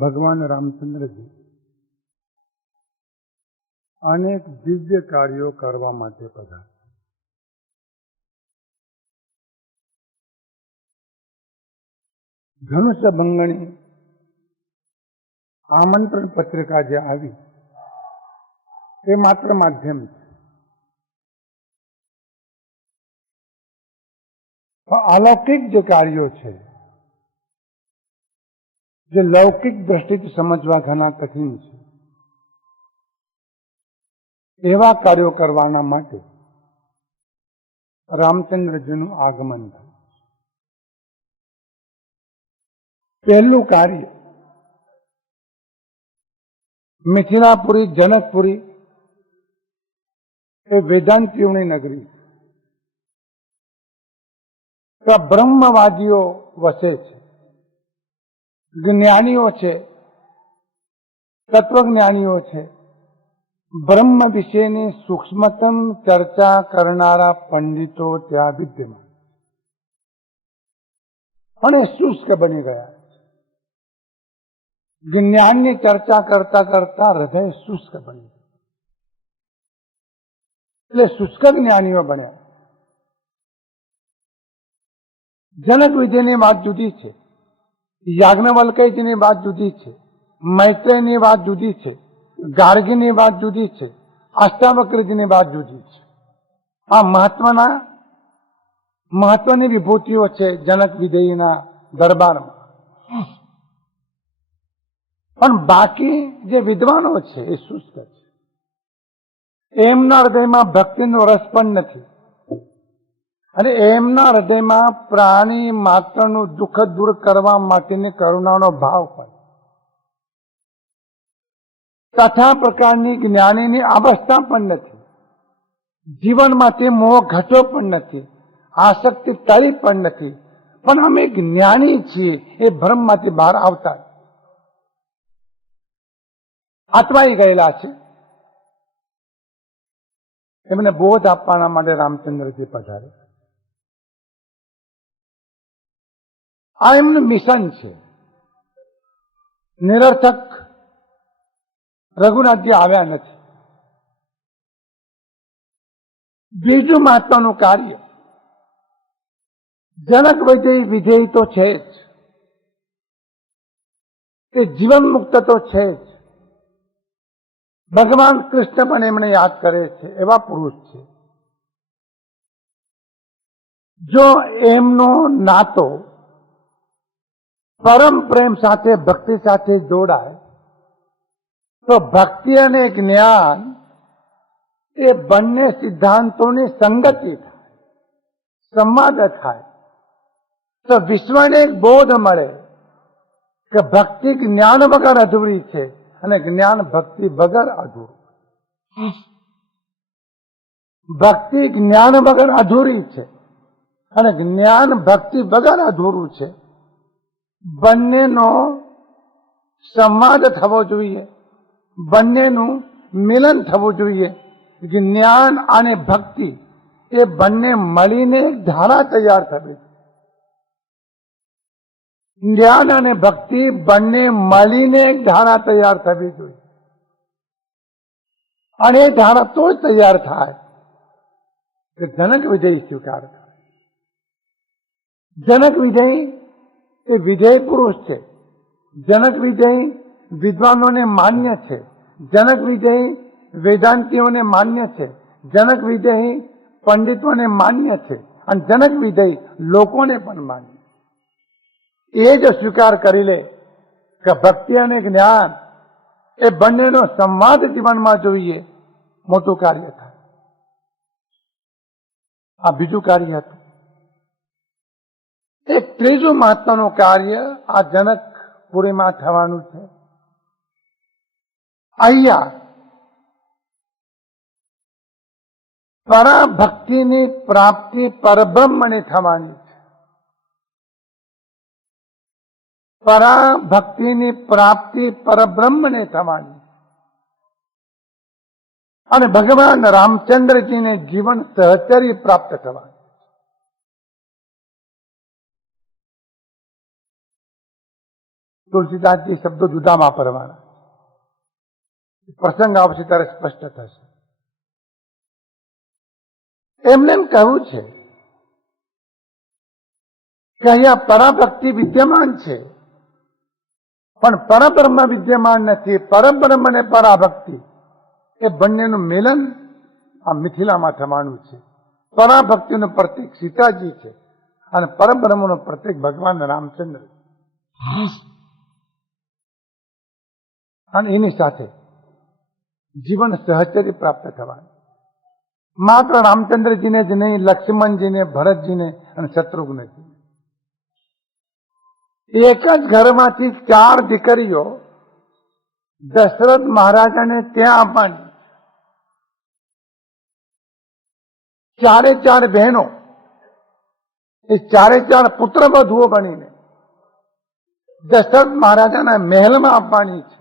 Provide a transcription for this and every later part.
ભગવાન રામચંદ્રજી અનેક દિવ્ય કાર્યો કરવા માટે પધાર્યા. ધનુષ્ય ભંગણી આમંત્રણ પત્રિકા જે આવી એ માત્ર માધ્યમ છે. અલૌકિક જે કાર્યો છે, જે લૌકિક દ્રષ્ટિથી સમજવા ઘણા કઠિન છે, એવા કાર્યો કરવાના માટે રામચંદ્રજીનું આગમન થયું. પહેલું કાર્ય મિથિલાપુરી જનકપુરી એ વેદાંતિઓની નગરી. બ્રહ્મવાદીઓ વસે છે, જ્ઞાનીઓ છે, તત્વજ્ઞાનીઓ છે, બ્રહ્મ વિશેની સૂક્ષ્મતમ ચર્ચા કરનારા પંડિતો ત્યાં વિદ્યમાન, પણ એ શુષ્ક બની ગયા. જ્ઞાનની ચર્ચા કરતા કરતા હૃદય શુષ્ક બની ગયું, એટલે શુષ્ક જ્ઞાનીઓ બન્યા. જનક વિજયની વાત જુદી છે, યાજ્ઞવલ્ક્યજીની વાત જુદી છે, મૈત્રેયની વાત જુદી છે, ગાર્ગીની વાત જુદી છે, અષ્ટાવક્રજીની વાત જુદી છે. આ મહત્વની વિભૂતિઓ છે જનક વિજયના દરબારમાં. પણ બાકી જે વિદ્વાનો છે એ શુષ્ક છે. એમના હૃદયમાં ભક્તિનો રસ પણ નથી, અને એમના હૃદયમાં પ્રાણી માત્રનું દુઃખ દૂર કરવા માટેની કરુણાનો ભાવ પણ, તથા પ્રકારની જ્ઞાનીની અવસ્થા પણ નથી. જીવનમાં તે મોહ ઘટો પણ નથી, આસક્તિ ટળી પણ નથી. પણ અમે જ્ઞાની છીએ એ ભ્રમમાંથી બહાર આવતા અટવાઈ ગયેલા છે. એમને બોધ આપવાના માટે રામચંદ્રજી પધારે. આ એમનું મિશન છે. નિરર્થક રઘુનાથજી આવ્યા નથી. બીજું મહત્વનું કાર્ય, જનક વિજય તો છે જ, તે જીવન મુક્ત તો છે જ. ભગવાન કૃષ્ણ પણ એમને યાદ કરે છે, એવા પુરુષ છે. જો એમનો નાતો પરમ પ્રેમ સાથે, ભક્તિ સાથે જોડાય તો ભક્તિ અને જ્ઞાન એ બંને સિદ્ધાંતોની સંગતિ થાય, સંવાદ થાય, તો વિશ્વને એક બોધ મળે કે ભક્તિ જ્ઞાન વગર અધૂરી છે અને જ્ઞાન ભક્તિ વગર અધૂરું. ભક્તિ જ્ઞાન વગર અધૂરી છે અને જ્ઞાન ભક્તિ વગર અધૂરું છે. બંનેનો સંવાદ થવો જોઈએ, બંનેનું મિલન થવું જોઈએ. જ્ઞાન અને ભક્તિ એ બંને મળીને એક ધારા તૈયાર થવી. જ્ઞાન અને ભક્તિ બંને મળીને એક ધારા તૈયાર થવી જોઈએ. અને એ ધારા તો જ તૈયાર થાય કે જનક વિજય સ્વીકાર થાય. જનક વિજય એ વિજય પુરુષ છે. જનક વિજય વિદ્વાનોને માન્ય છે. જનક વિજય વેદાંતિઓને માન્ય છે. જનક વિજય પંડિતોને માન્ય છે. અને જનક વિજય લોકોને પણ માન્ય. એ જ સ્વીકાર કરી લે કે ભક્તિ અને જ્ઞાન એ બંનેનો સંવાદ જીવનમાં જોઈએ, મોટું કાર્ય થાય. આ બીજું કાર્ય હતું. એક ત્રીજું મહત્વનું કાર્ય આ જનકપુરીમાં થવાનું છે. અહીંયા પરાભક્તિની પ્રાપ્તિ પરબ્રહ્મને થવાની છે. પરાભક્તિની પ્રાપ્તિ પરબ્રહ્મને થવાની, અને ભગવાન રામચંદ્રજીને જીવન સહચર્ય પ્રાપ્ત થવાનું. તુલસીદાસજી શબ્દો જુદા વાપરવાના, પ્રસંગ આવશે ત્યારે સ્પષ્ટ થશે. એમને એમ કહ્યું છે કે અહીંયા પરાભક્તિ વિદ્યમાન છે, પણ પરબ્રહ્મ વિદ્યમાન નથી. પરબ્રહ્મ અને પરાભક્તિ એ બંનેનું મિલન આ મિથિલામાં થવાનું છે. પરાભક્તિનું પ્રતીક સીતાજી છે અને પરબ્રહ્મનું પ્રતીક ભગવાન રામચંદ્ર, અને એની સાથે જીવન સહચર્ય પ્રાપ્ત થવાનું. માત્ર રામચંદ્રજીને જ નહીં, લક્ષ્મણજીને, ભરતજીને અને શત્રુઘ્નજીને. એક જ ઘરમાંથી 4 દીકરીઓ દશરથ મહારાજાને ત્યાં આપવાની. 4 બહેનો એ 4 પુત્ર વધુઓ બનીને દશરથ મહારાજાના મહેલમાં આપવાની છે.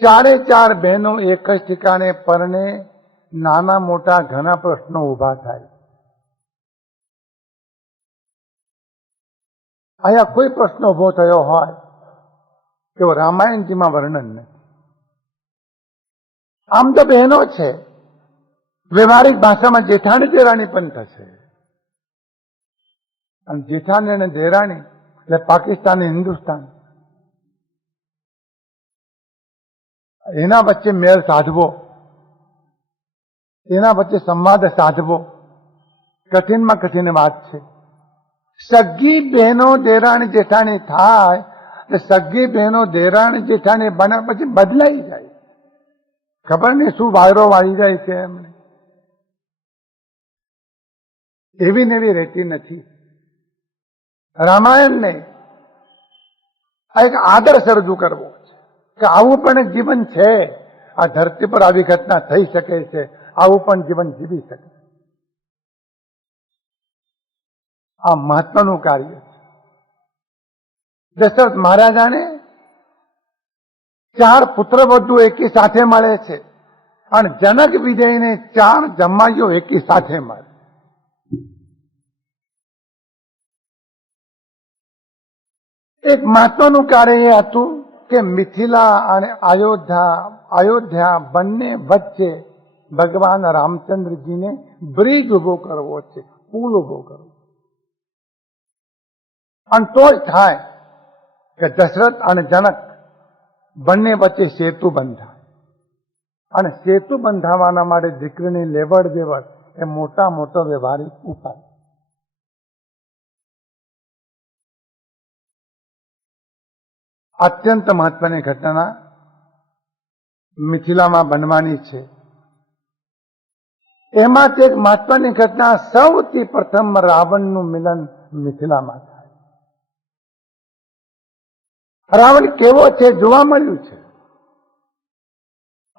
4 બહેનો એક જ ઠિકાણે પરણે, નાના મોટા ઘણા પ્રશ્નો ઉભા થાય. અહીંયા કોઈ પ્રશ્ન ઉભો થયો હોય તો રામાયણજીમાં વર્ણન નથી. આમ તો બહેનો છે, વ્યવહારિક ભાષામાં જેઠાણી દેરાણી પણ થશે. અને જેઠાણી અને દેરાણી એટલે પાકિસ્તાન અને હિન્દુસ્તાન, એના વચ્ચે મેળ સાધવો, એના વચ્ચે સંવાદ સાધવો કઠિનમાં કઠિન વાત છે. સગી બહેનો દેરાણી જેઠાણી થાય તો સગી બહેનો દેરાણી જેઠાણી બન્યા પછી બદલાઈ જાય. ખબર નહીં શું વાયરો વાળી જાય છે એમને. એવી ને એવી રહેતી નથી. રામાયણને આ એક આદર્શ રજૂ કરવો છે કે આવું પણ એક જીવન છે. આ ધરતી પર આવી ઘટના થઈ શકે છે, આવું પણ જીવન જીવી શકે. આ મહત્વનું કાર્ય છે. દશરથ મહારાજાને 4 પુત્ર વધુ એકી સાથે મળે છે અને જનક વિજયને 4 જમાઈઓ એકી સાથે મળે. એક મહત્વનું કાર્ય એ હતું કે મિથિલા અને અયોધ્યા બંને વચ્ચે ભગવાન રામચંદ્રજીને બ્રિજ ઉભો કરવો છે, પુલ ઉભો કરવો. અને તો જ થાય કે દશરથ અને જનક બંને વચ્ચે સેતુ બંધાય. અને સેતુ બંધાવવાના માટે દીકરીની લેવડ દેવડ એ મોટો વ્યવહારિક ઉપાય. અત્યંત મહત્વની ઘટના મિથિલામાં બનવાની છે. એમાંથી એક મહત્વની ઘટના, સૌથી પ્રથમ રાવણનું મિલન મિથિલામાં થાય. રાવણ કેવો છે જોવા મળ્યું છે.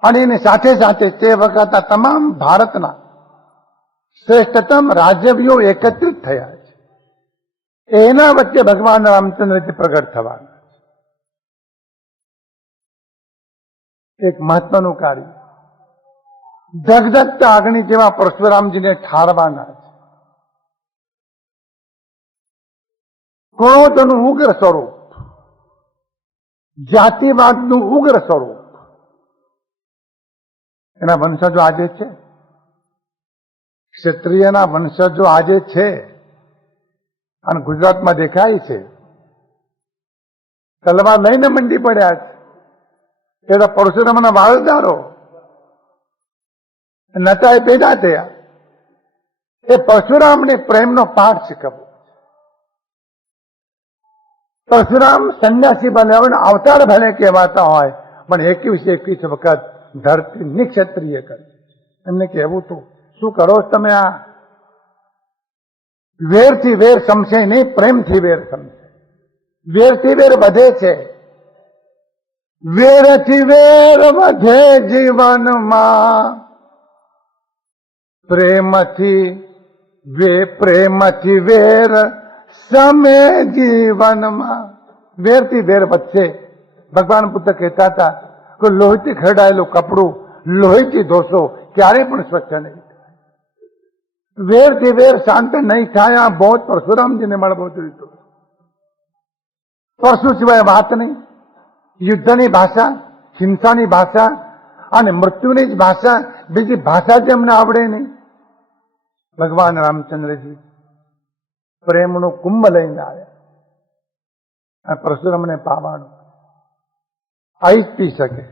અને એની સાથે સાથે તે વખતના તમામ ભારતના શ્રેષ્ઠતમ રાજવીઓ એકત્રિત થયા છે. એના વચ્ચે ભગવાન રામચંદ્રજી પ્રગટ થવાના. એક મહત્વનું કાર્ય, ધગધગતા અગ્નિ જેવા પરશુરામજીને ઠારવાના છે. ક્રોધનું ઉગ્ર સ્વરૂપ, જાતિવાદનું ઉગ્ર સ્વરૂપ એના વંશજો આજે છે. ક્ષત્રિયના વંશજો આજે છે અને ગુજરાતમાં દેખાય છે. તલવાર લઈને મંડી પડ્યા છે. એ તો પરશુરામના વારસદારો નતા એ પેદા થયા. એ પરશુરામને પ્રેમનો પાઠ શીખવવો. પરશુરામ સંન્યાસી બન્યા, અવતાર ભલે કહેવાતા હોય, પણ 21 વખત ધરતી નિક્ષત્રિય કરી. એમને કહેવું હતું, શું કરો તમે? આ વેરથી વેર સમશે નહીં, પ્રેમથી વેર સમશે. વેરથી વેર વધે છે. વેરથી વેર વધે જીવનમાં, પ્રેમથી વેર સમે જીવનમાં. વેરથી વેર વધશે. ભગવાન બુદ્ધ કહેતા હતા કે લોહીથી ખરડાયેલું કપડું લોહીથી ધોશો ક્યારે પણ સ્વચ્છ નહીં થાય. વેરથી વેર શાંત નહીં થાય. આ બહુ પરશુરામજીને મળવો જોઈતો. પરશુ સિવાય વાત નહીં. યુદ્ધની ભાષા, હિંસાની ભાષા અને મૃત્યુની જ ભાષા, બીજી ભાષા જ એમને આવડે નહીં. ભગવાન રામચંદ્રજી પ્રેમનું કુંભ લઈને આવ્યા. આ પરશુરામને પાવાનું આઈ જ પી શકે.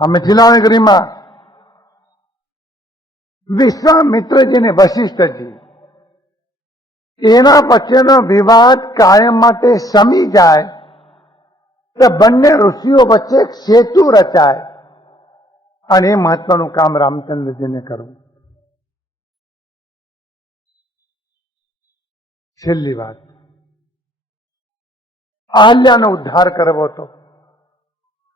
આ મિથિલાનગરીમાં વિશ્વામિત્રજીને વશિષ્ઠજી એના વચ્ચેનો વિવાદ કાયમ માટે શમી જાય તો બંને ઋષિઓ વચ્ચે એક સેતુ રચાય. અને એ મહત્વનું કામ રામચંદ્રજીને કરવું. છેલ્લી વાત, અહલ્યાનો ઉદ્ધાર કરવો હતો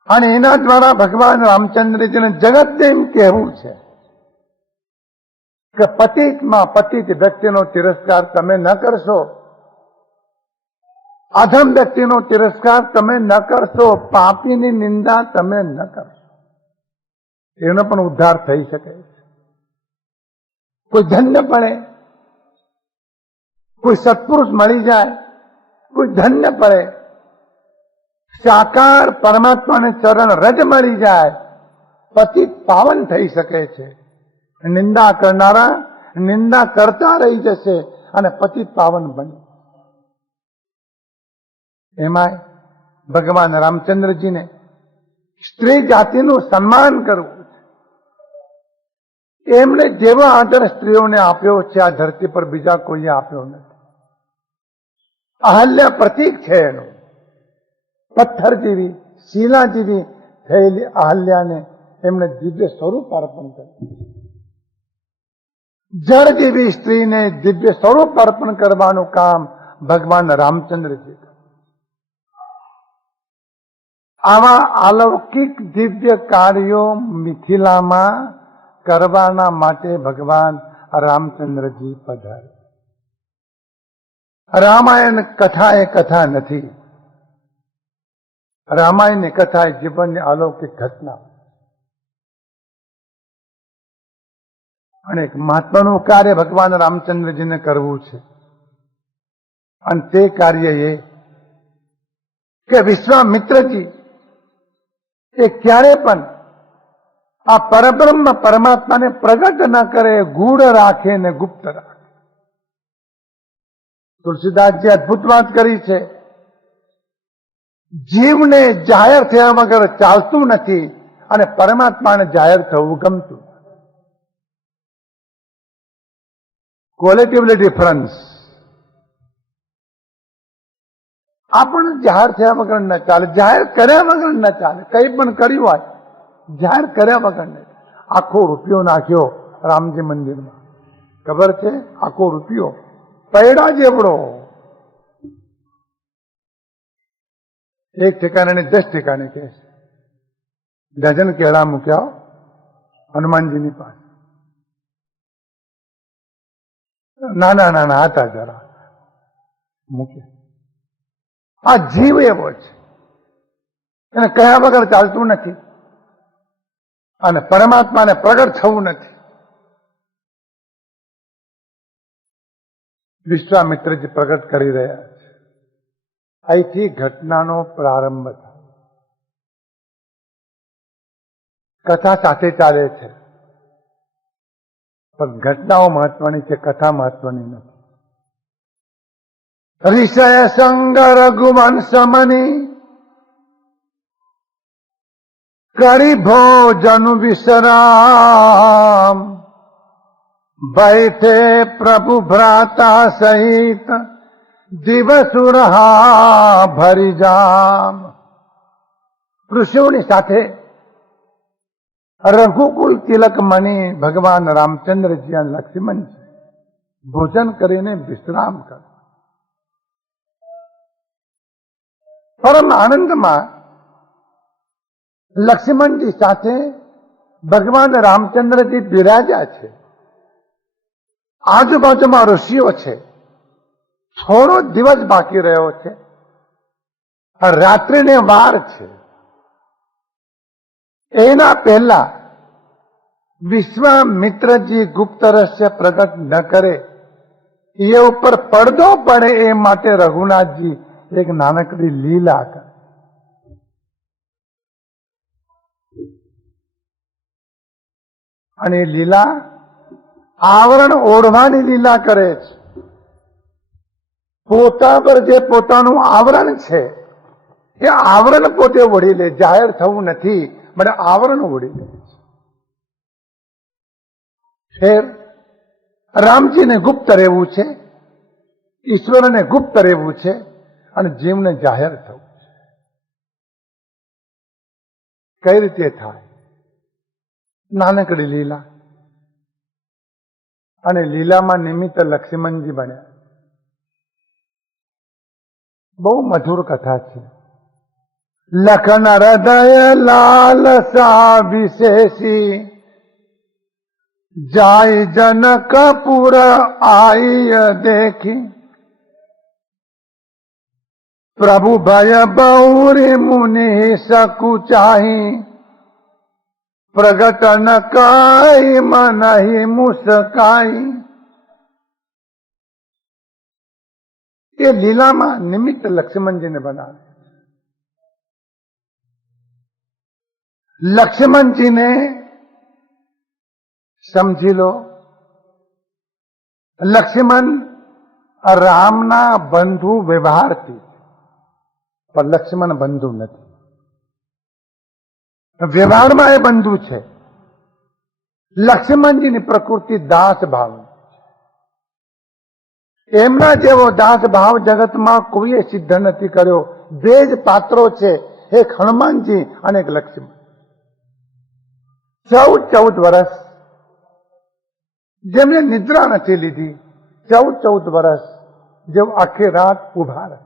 અને એના દ્વારા ભગવાન રામચંદ્રજીને જગતને એમ કહેવું છે કે પતિતમાં પતિત વ્યક્તિનો તિરસ્કાર તમે ન કરશો, અધમ વ્યક્તિનો તિરસ્કાર તમે ન કરશો, પાપીની નિંદા તમે ન કરશો. એનો પણ ઉદ્ધાર થઈ શકે છે. કોઈ ધન્ય પડે, કોઈ સત્પુરુષ મળી જાય, કોઈ ધન્ય પડે, સાકાર પરમાત્માને ચરણ રજ મળી જાય, પતિત પાવન થઈ શકે છે. નિંદા કરનારા નિંદા કરતા રહી જશે અને પતિત પાવન બને. એમાંય ભગવાન રામચંદ્રજીને સ્ત્રી જાતિનું સન્માન કરવું છે. એમને જેવો આદર સ્ત્રીઓને આપ્યો છે આ ધરતી પર બીજા કોઈએ આપ્યો નથી. અહલ્યા પ્રતીક છે એનું. પથ્થર જેવી, શીલા જેવી થયેલી અહલ્યાને એમને દિવ્ય સ્વરૂપ અર્પણ કર્યું. જળ જેવી સ્ત્રીને દિવ્ય સ્વરૂપ અર્પણ કરવાનું કામ ભગવાન રામચંદ્રજી કરે. આવા અલૌકિક દિવ્ય કાર્યો મિથિલામાં કરવાના માટે ભગવાન રામચંદ્રજી પધારે. રામાયણ કથા એ કથા નથી. રામાયણની કથા એ જીવનની અલૌકિક ઘટના અને એક મહત્વનું કાર્ય ભગવાન રામચંદ્રજીને કરવું છે. અને તે કાર્ય એ કે વિશ્વામિત્રજી એ ક્યારે પણ આ પરબ્રહ્મ પરમાત્માને પ્રગટ ન કરે, ગૂઢ રાખે ને ગુપ્ત રાખે. તુલસીદાસજી અદભુત વાત કરી છે. જીવને જાહેર થયા વગર ચાલતું નથી અને પરમાત્માને જાહેર થવું ગમતું. ક્વોલિટેબલ ડિફરન્સ. આપણને જાહેર થયા વગર ન ચાલે, જાહેર કર્યા વગર ન ચાલે. કંઈ પણ કર્યું હોય જાહેર કર્યા વગર ન. આખો રૂપિયો નાખ્યો રામજી મંદિરમાં, ખબર છે? આખો રૂપિયો પૈડા જેવડો, એક ઠેકાણે 10 ઠેકાણે કે ડઝન કેળા મૂક્યા હનુમાનજીની પાસે. નાના નાના હતા જરા મૂક્યા. આ જીવ એવો છે, એને કયા વગર ચાલતું નથી અને પરમાત્માને પ્રગટ થવું નથી. વિશ્વામિત્રજી પ્રગટ કરી રહ્યા છે. અહીંથી ઘટનાનો પ્રારંભ થાય. કથા સાથે ચાલે છે પણ ઘટનાઓ મહત્વની છે, કથા મહત્વની નથી. ऋषय संग रघुवंश मणि करी भोजन विश्राम, बैठे प्रभु भ्राता सहित दिवस रहा भरी जाम. ऋषियों સાથે રઘુકુલ તિલક મણિ ભગવાન રામચંદ્રજી અને લક્ષ્મણજી ભોજન કરીને વિશ્રામ કરે. પરમ આનંદમાં લક્ષ્મણજી સાથે ભગવાન રામચંદ્રજી બિરાજ્યા છે. આજુબાજુમાં ઋષિઓ છે. થોડો દિવસ બાકી રહ્યો છે, રાત્રિને વાર છે. એના પહેલા વિશ્વામિત્રજી ગુપ્ત રહસ્ય પ્રગટ ન કરે, એ ઉપર પડદો પડે એ માટે રઘુનાથજી એક નાનકડી લીલા કરે. અને એ લીલા આવરણ ઓઢવાની લીલા કરે છે. પોતા પર જે પોતાનું આવરણ છે એ આવરણ પોતે ઓઢી લે. જાહેર થવું નથી, મને આવરણ ઓઢી લે છે. ફેર રામજીને ગુપ્ત રહેવું છે, ઈશ્વરને ગુપ્ત રહેવું છે, અને જીવને જાહેર થવું છે. કઈ રીતે થાય? નાનકડી લીલા. અને લીલામાં નિમિત્ત લક્ષ્મણજી બન્યા. બહુ મધુર કથા છે. લખન હૃદય લાલસા વિશેષી, જાય જનકપુર આઈ દેખી, પ્રભુ ભય બૌરી મુનિ સકુચાહી, પ્રગટ ન કાઈ મનહી મુસ્કાઈ. એ લીલામાં નિમિત્ત લક્ષ્મણજીને બનાવે. લક્ષ્મણજીને સમજી લો, લક્ષ્મણ રામના બંધુ વ્યવહારથી, પણ લક્ષ્મણ બંધુ નથી. વ્યવહારમાં એ બંધુ છે. લક્ષ્મણજીની પ્રકૃતિ દાસ ભાવ. એમના જેવો દાસ ભાવ જગતમાં કોઈએ સિદ્ધ નથી કર્યો. બે જ પાત્રો છે, એક હનુમાનજી અને એક લક્ષ્મણ. 14 વર્ષ જેમને નિદ્રા નથી લીધી, 14 વર્ષ જેઓ આખી રાત ઉભા રહે,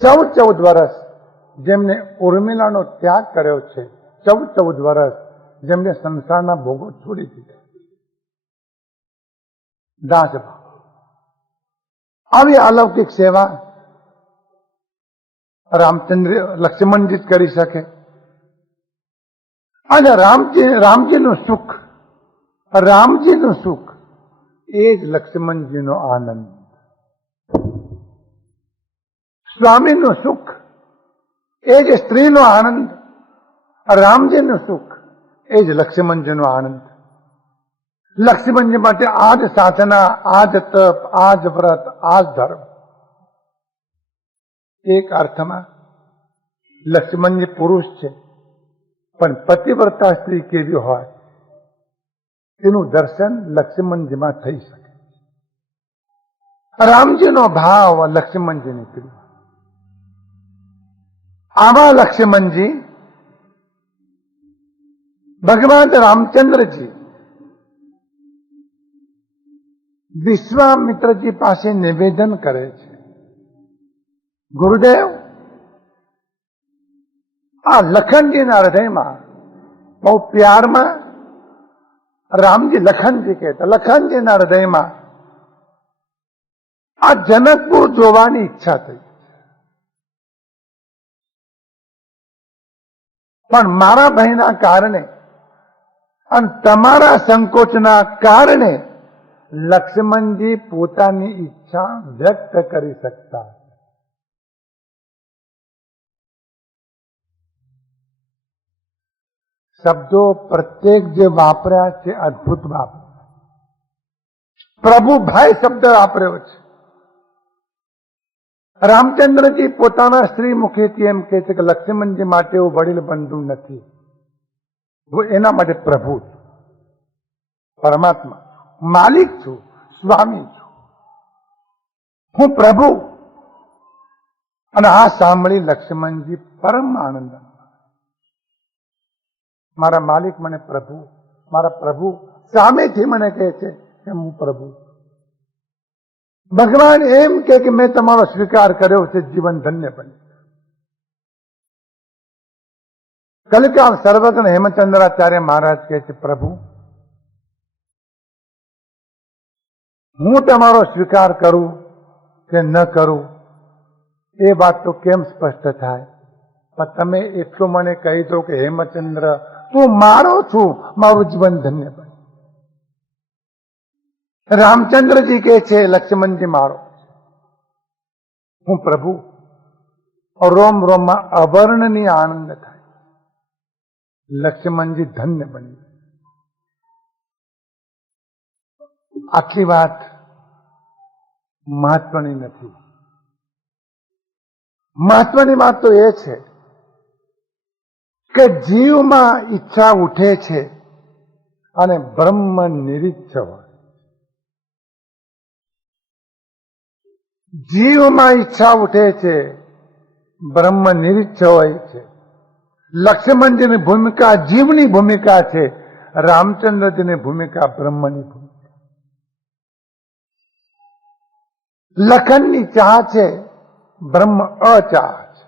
14 વર્ષ જેમને ઉર્મિલાનો ત્યાગ કર્યો છે, 14 વર્ષ જેમને સંસારના ભોગો છોડી દીધા. દાસ ભાવ. આવી અલૌકિક સેવા લક્ષ્મણજી જ કરી શકે. અને રામજીનું સુખ, રામજીનું સુખ એ જ લક્ષ્મણજીનો આનંદ. સ્વામીનું સુખ એ જ સ્ત્રીનો આનંદ, રામજીનું સુખ એ જ લક્ષ્મણજીનો આનંદ. લક્ષ્મણજી માટે આ જ સાધના, આ જ તપ, આ જ વ્રત, આ જ ધર્મ. એક અર્થમાં લક્ષ્મણજી પુરુષ છે, પણ પતિવ્રતા સ્ત્રી કેવી હોય તેનું દર્શન લક્ષ્મણજીમાં થઈ શકે. રામજીનો ભાવ લક્ષ્મણજીની પ્રિય. આવા લક્ષ્મણજી ભગવાન રામચંદ્રજી વિશ્વામિત્રજી પાસે નિવેદન કરે છે, ગુરુદેવ, આ લખનજીના હૃદયમાં બહુ પ્યારમાં રામજી લખનજી કહેતા, લખનજીના હૃદયમાં આ જનકપુર જોવાની ઈચ્છા થઈ, પણ મારા ભયના કારણે અને તમારા સંકોચના કારણે લક્ષ્મણજી પોતાની ઈચ્છા વ્યક્ત કરી શકતા. શબ્દો પ્રત્યેક જે વાપર્યા છે અદભુત વાપર્યા. પ્રભુ ભાઈ શબ્દ વાપર્યો છે. રામચંદ્રજી પોતાના સ્ત્રી મુખેથી એમ કહે છે કે લક્ષ્મણજી માટે હું વડીલ બંધુ નથી, હું એના માટે પ્રભુ છું, પરમાત્મા, માલિક છું, સ્વામી છું, હું પ્રભુ. અને આ સાંભળી લક્ષ્મણજી પરમ આનંદ. મારા માલિક મને પ્રભુ, મારા પ્રભુ સામેથી મને કહે છે કે હું પ્રભુ. ભગવાન એમ કે મેં તમારો સ્વીકાર કર્યો છે, જીવન ધન્ય બન્યું. કલિકાલ સર્વજ્ઞ હેમચંદ્રાચાર્ય મહારાજ કહે છે, પ્રભુ હું તમારો સ્વીકાર કરું કે ન કરું એ વાત તો કેમ સ્પષ્ટ થાય, પણ તમે એટલું મને કહી દો કે હેમચંદ્ર તું મારો છું, મારું જીવન ધન્ય બને. રામચંદ્રજી કહે છે લક્ષ્મણજી મારો. હું પ્રભુ, રોમ રોમમાં અવર્ણનીય આનંદ થાય. લક્ષ્મણજી ધન્ય બની. આટલી વાત મહત્વની નથી. મહત્વની વાત તો એ છે કે જીવમાં ઈચ્છા ઉઠે છે અને બ્રહ્મ નિરીચ્છ હોય. જીવમાં ઈચ્છા ઉઠે છે, બ્રહ્મ નિરીચ્છ હોય છે. લક્ષ્મણજીની ભૂમિકા જીવની ભૂમિકા છે, રામચંદ્રજીની ભૂમિકા બ્રહ્મની ભૂમિકા. લખનની ચાહ છે, બ્રહ્મ અચાહ છે.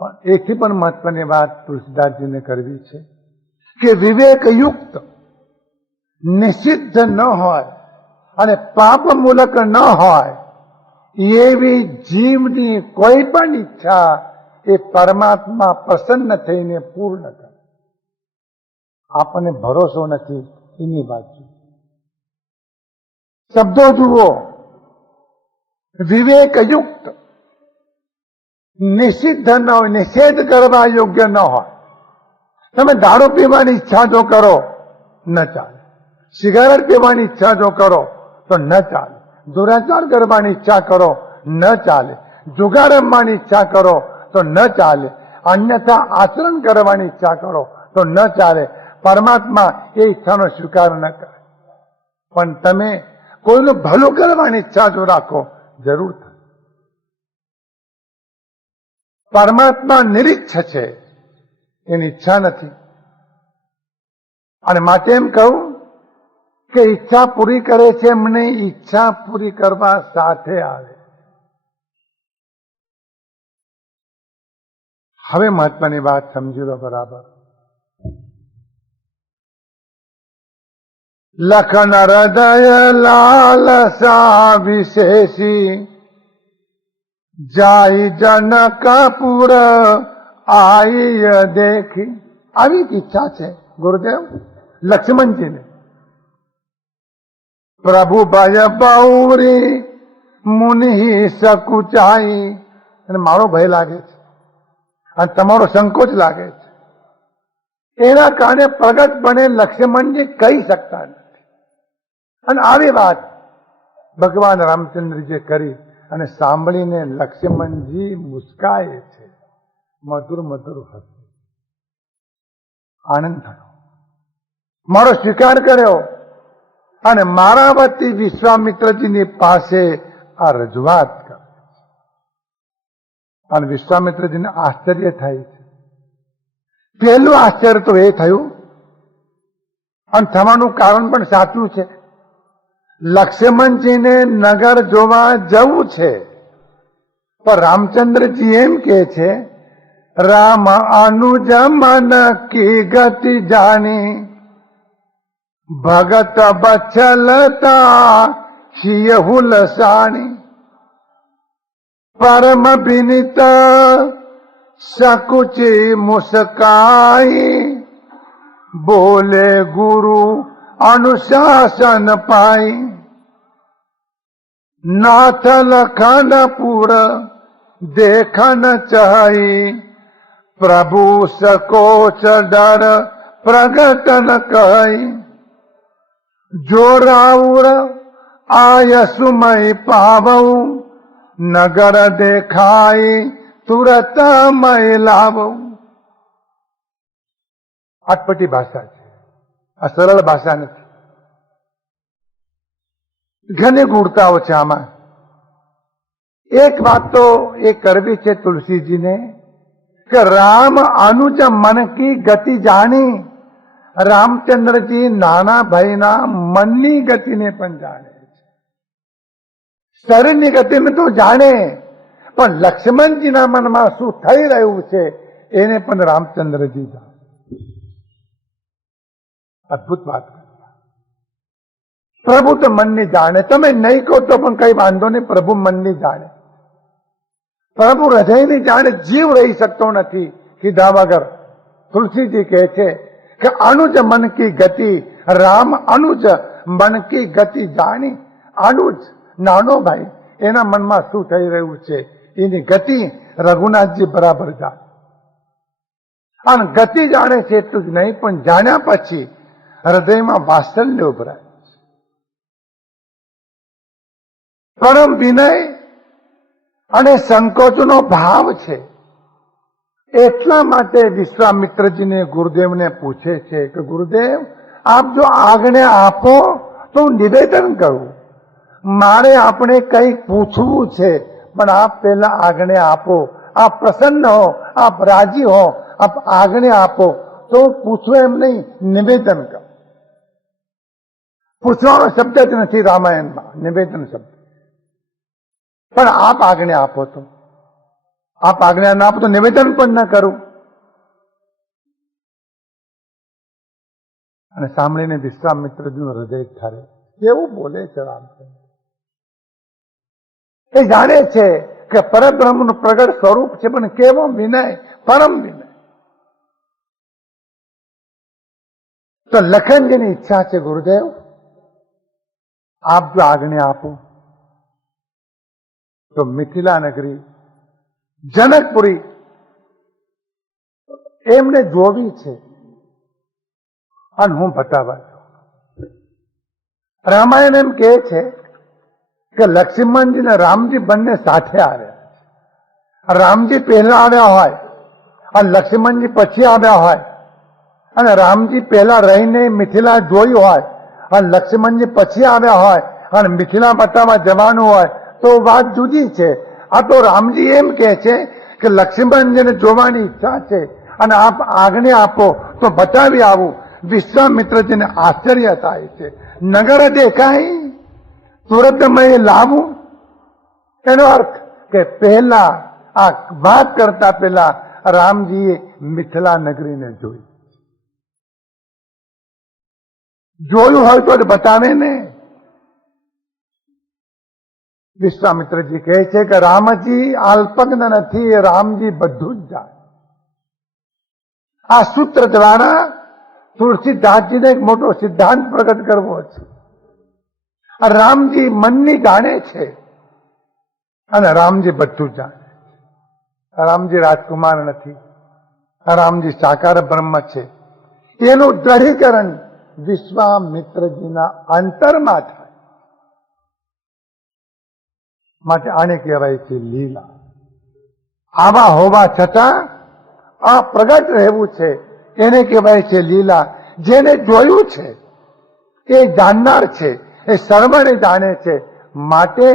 પણ એથી પણ મહત્વની વાત તુલસીદાસજીને કરવી છે કે વિવેકયુક્ત નિષિદ્ધ ન હોય અને પાપમૂલક ન હોય એવી જીવની કોઈ પણ ઈચ્છા એ પરમાત્મા પ્રસન્ન થઈને પૂર્ણ કરે. આપણને ભરોસો નથી એની વાત છે. શબ્દો જુઓ, વિવેકયુક્ત, નિષિદ્ધ ન હોય, નિષેધ કરવા યોગ્ય ન હોય. તમે દારૂ પીવાની ઈચ્છા જો કરો ન ચાલે, સિગારેટ પીવાની ઈચ્છા જો કરો તો ન ચાલે, દુરાચાર કરવાની ઈચ્છા કરો ન ચાલે, જુગાર રમવાની ઈચ્છા કરો તો ન ચાલે, અન્યથા આચરણ કરવાની ઈચ્છા કરો તો ન ચાલે. પરમાત્મા એ ઈચ્છાનો સ્વીકાર ન કરે. પણ તમે કોઈનું ભલું કરવાની ઈચ્છા જો રાખો જરૂર થાય. પરમાત્મા નિરીચ્છ છે, એની ઈચ્છા નથી. અને માટે એમ કહું કે ઈચ્છા પૂરી કરે છે એમને ઈચ્છા પૂરી કરવા સાથે આવે. હવે મહત્વની વાત સમજી લો બરાબર. લખન હૃદય લાલસા વિશેષી જાય જનકપુર આઈ દેખી. આવી ઈચ્છા છે ગુરુદેવ લક્ષ્મણજીને. પ્રભુ ભય બૌરી મુનિ સકુચાઈ. અને મારો ભય લાગે છે અને તમારો સંકોચ લાગે છે. એના કારણે પ્રગટપણે લક્ષ્મણજી કહી શકતા નથી. અને આવી વાત ભગવાન રામચંદ્રજીએ કરી અને સાંભળીને લક્ષ્મણજી મુસ્કાય છે, મધુર મધુર હસે. આનંદ થયો, મારો સ્વીકાર કર્યો અને મારા વતી વિશ્વામિત્રજીની પાસે આ રજૂઆત કરે. અને વિશ્વામિત્રજીને આશ્ચર્ય થાય છે. પહેલું આશ્ચર્ય તો એ થયું, અને થવાનું કારણ પણ સાચું છે. લક્ષ્મણજીને નગર જોવા જવું છે, પણ રામચંદ્રજી એમ કે છે રામ અનુજ મન કી ગતિ જાણી ભગત બચલતા શિયહુ લસાણી પરમ વિનિત સકુચી મુસ્કાઈ બોલે ગુરુ અનુશાસન પાઈ નાથ લખનપુર દેખન ચાહી પ્રભુ સકોચ ડર પ્રગટન કહી જોરાઉર આયસુમય પાવઉ નગર દેખાઈ તુરત મય લાવઉ. અટપટી ભાષા છે, આ સરળ ભાષા નથી. ઘણી ગૂઢતાઓ છે આમાં. એક વાત તો એ કરવી છે તુલસીજીને કે રામ અનુજ મન કી ગતિ જાણી. રામચંદ્રજી નાના ભાઈના મનની ગતિને પણ જાણે છે. શરીરની ગતિને તો જાણે, પણ લક્ષ્મણજીના મનમાં શું થઈ રહ્યું છે એને પણ રામચંદ્રજી જાણે. અદભુત વાત. પ્રભુ તો મનની જાણે. તમે નહીં કહો તો પણ કઈ વાંધો નહીં, પ્રભુ મનની જાણે. પ્રભુ હૃદયની જાણે. જીવ રહી શકતો નથી કીધા વગર. તુલસીજી કહે છે કે અનુજ મન કી ગતિ, રામ અનુજ મન કી ગતિ જાણી. અનુજ નાનો ભાઈ એના મનમાં શું થઈ રહ્યું છે એની ગતિ રઘુનાથજી બરાબર જાણે. અને ગતિ જાણે છે એટલું જ નહીં, પણ જાણ્યા પછી હૃદયમાં વાત્સલ્ય ઉભરાય. પરમ વિનય અને સંકોચનો ભાવ છે. એટલા માટે વિશ્વામિત્રજીને ગુરુદેવને પૂછે છે કે ગુરુદેવ, આપ જો આજ્ઞા આપો તો હું નિવેદન કરું. મારે આપણે કંઈક પૂછવું છે, પણ આપ પહેલા આજ્ઞા આપો. આપ પ્રસન્ન હો, આપ રાજી હો, આપ આજ્ઞા આપો તો પૂછવું એમ નહીં, નિવેદન કરો. પૂછવાનો શબ્દ જ નથી રામાયણમાં, નિવેદન શબ્દ. પણ આપ આજ્ઞા આપો તો, આપ આજ્ઞા ના આપો તો નિવેદન પણ ન કરું. અને સાંભળીને વિશ્વામિત્રજીનું હૃદય ઠરે. કેવું બોલે છે રામચંદ્ર! એ જાણે છે કે પરબ્રહ્મનું પ્રગટ સ્વરૂપ છે, પણ કેવો વિનય, પરમ વિનય. તો લખનજીની ઈચ્છા છે, ગુરુદેવ આપ જો આજ્ઞા આપો તો મિથિલા નગરી જનકપુરી એમને જોવી છે અને હું બતાવવા છું. રામાયણ એમ કહે છે કે લક્ષ્મણજી ને રામજી બંને સાથે આવ્યા. રામજી પહેલા આવ્યા હોય અને લક્ષ્મણજી પછી આવ્યા હોય, અને રામજી પહેલા રહીને મિથિલા જોયું હોય અને લક્ષ્મણજી પછી આવ્યા હોય અને મિથિલા બતાવવા જવાનું હોય તો વાત જુદી છે. આ તો રામજી એમ કહે છે કે લક્ષ્મણજીને જોવાની ઈચ્છા છે અને આપ આજ્ઞા આપો તો બતાવી આવું. વિશ્વામિત્રજીને આશ્ચર્ય થાય છે. નગર દેખાય તુરત મેં લાવું. એનો અર્થ કે પહેલા આ વાત કરતા પહેલા રામજીએ મિથિલા નગરીને જોયું હોય તો બતાવે ને. વિશ્વામિત્રજી કહે છે કે રામજી અલ્પજ્ઞ નથી, રામજી બધું જ જાણે. આ સૂત્ર દ્વારા તુલસીદાસજીને એક મોટો સિદ્ધાંત પ્રગટ કરવો છે. રામજી મનની જાણે છે અને રામજી બધું જાણે. રામજી રાજકુમાર નથી, રામજી સાકાર બ્રહ્મ છે. એનું દ્રઢીકરણ વિશ્વામિત્રજીના અંતરમાં થાય. માટે આને કહેવાય છે લીલા. આવા હોવા છતાં આ પ્રગટ રહેવું છે એને કહેવાય છે લીલા. જેને જોયું છે એ જાણનાર છે, એ સર્વને જાણે છે. માટે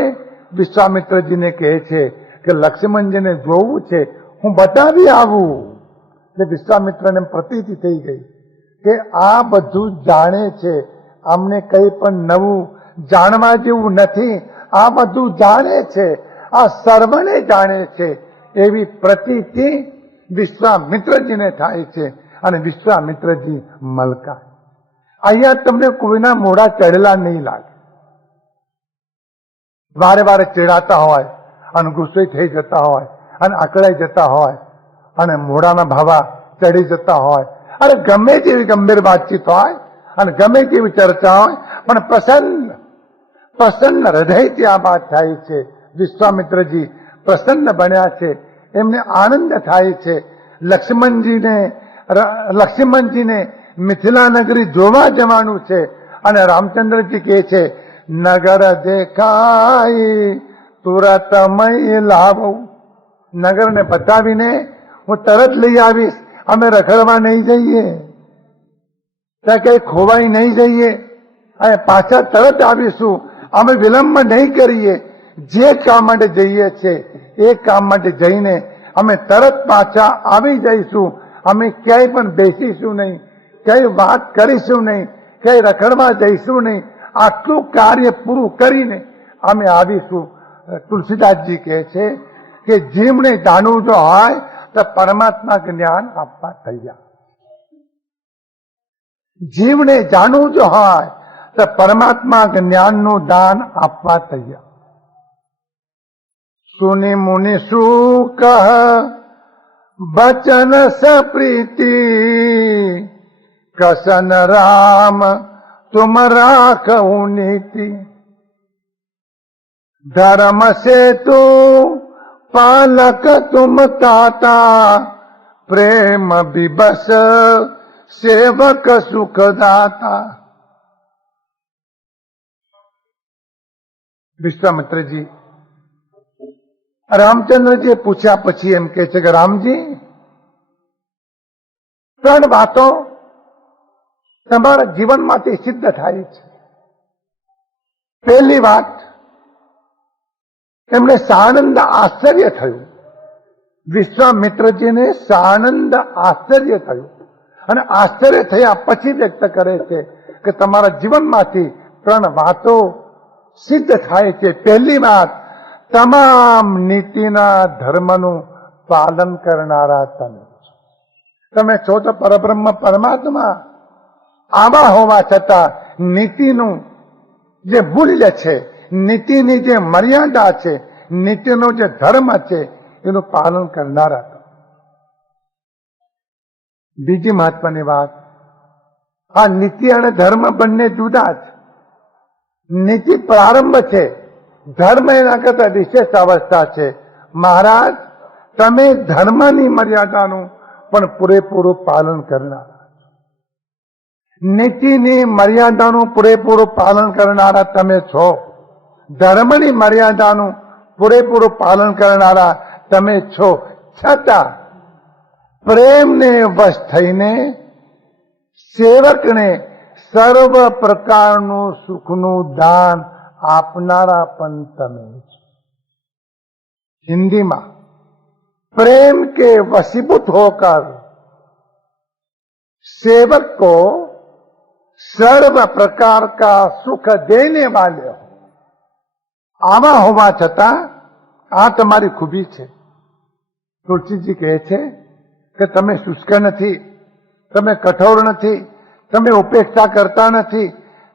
વિશ્વામિત્રજીને કહે છે કે લક્ષ્મણજીને જોવું છે, હું બતાવી આવું. એટલે વિશ્વામિત્રને પ્રતીતિ થઈ ગઈ કે આ બધું જાણે છે, અમને કંઈ પણ નવું જાણવા જેવું નથી. આ બધું જાણે છે, આ સર્વને જાણે છે, એવી પ્રતીતિ વિશ્વામિત્રજીને થાય છે. અને વિશ્વામિત્રજી મલકાય. અહીંયા તમને કોઈના મોઢા ચડેલા નહીં લાગે. વારે વારે ચીડાતા હોય અને ગુસ્સે થઈ જતા હોય અને અકળાઈ જતા હોય અને મોઢાના ભાવા ચડી જતા હોય. અરે ગમે તેવી ગંભીર વાતચીત હોય અને ગમે તેવી ચર્ચા હોય, પણ પ્રસન્ન હૃદયથી આ વાત થાય છે. વિશ્વામિત્રજી પ્રસન્ન બન્યા છે, એમને આનંદ થાય છે. લક્ષ્મણજીને મિથિલા નગરી જોવા જવાનું છે અને રામચંદ્રજી કહે છે નગર દેખાય તુરત મય લાવું. નગરને બતાવીને હું તરત લઈ આવીશ. અમે રખડવા નહીં જઈએ, ત્યાં કઈ ખોવાઈ નહીં જઈએ, અને પાછા તરત આવીશું. અમે વિલંબ નહીં કરીએ. જે કામ માટે જઈએ છીએ એ કામ માટે જઈને અમે તરત પાછા આવી જઈશું. અમે ક્યાંય પણ બેસીશું નહીં, ક્યાંય વાત કરીશું નહીં, ક્યાંય રખડવા જઈશું નહીં. આટલું કાર્ય પૂરું કરીને અમે આવીશું. તુલસીદાસજી કહે છે કે જીવને જાણવું જો હોય તો પરમાત્મા જ્ઞાન આપવા તૈયાર. જીવને જાણવું જો હોય તો પરમાત્મા જ્ઞાનનું દાન આપવા તૈયાર. સુની મુનિ શું કહ બચન સપ્રીતિ કસન રામ તુમ રાખું નીતિ. धर्म से तू पालक तुम ताता, प्रेम विबस सेवक सुखदाता। વિશ્વામિત્રજી રામચંદ્રજી પૂછ્યા પછી એમ કહે છે કે રામજી, ત્રણ વાતો તમારા જીવનમાંથી સિદ્ધ થાય છે. પહેલી વાત, એમને સાનંદ આશ્ચર્ય થયું. વિશ્વામિત્રજીને સાનંદ આશ્ચર્ય થયું અને આશ્ચર્ય થયા પછી વ્યક્ત કરે છે કે તમારા જીવનમાંથી ત્રણ વાતો સિદ્ધ થાય છે. પહેલી વાત, તમામ નીતિના ધર્મનું પાલન કરનારા તમે છો તો પરબ્રહ્મ પરમાત્મા. આવા હોવા છતાં નીતિનું જે મૂલ્ય છે, નીતિની જે મર્યાદા છે, નીતિનો જે ધર્મ છે, એનું પાલન કરનારા. બીજી મહત્વની વાત, આ નીતિ અને ધર્મ બંને જુદા છે. નીતિ પ્રારંભ છે, ધર્મ એના કરતા વિશેષ અવસ્થા છે. મહારાજ, તમે ધર્મની મર્યાદાનું પણ પૂરેપૂરું પાલન કરનાર, નીતિની મર્યાદાનું પૂરેપૂરું પાલન કરનારા તમે છો. ધર્મની મર્યાદાનું પૂરેપૂરું પાલન કરનારા તમે છો. છતાં પ્રેમને વશ થઈને સેવકને સર્વ પ્રકારનું સુખનું દાન આપનારા પણ તમે છો. हिंदी में प्रेम के वशीभूत होकर सेवक को सर्व प्रकार का सुख देने वाले हो. आवा होवा छता आ तमारी खूबी छे. तुलसीजी कहे छे कि तमे शुष्क नहीं, तमे कठोर नहीं, तमे उपेक्षा करता नहीं,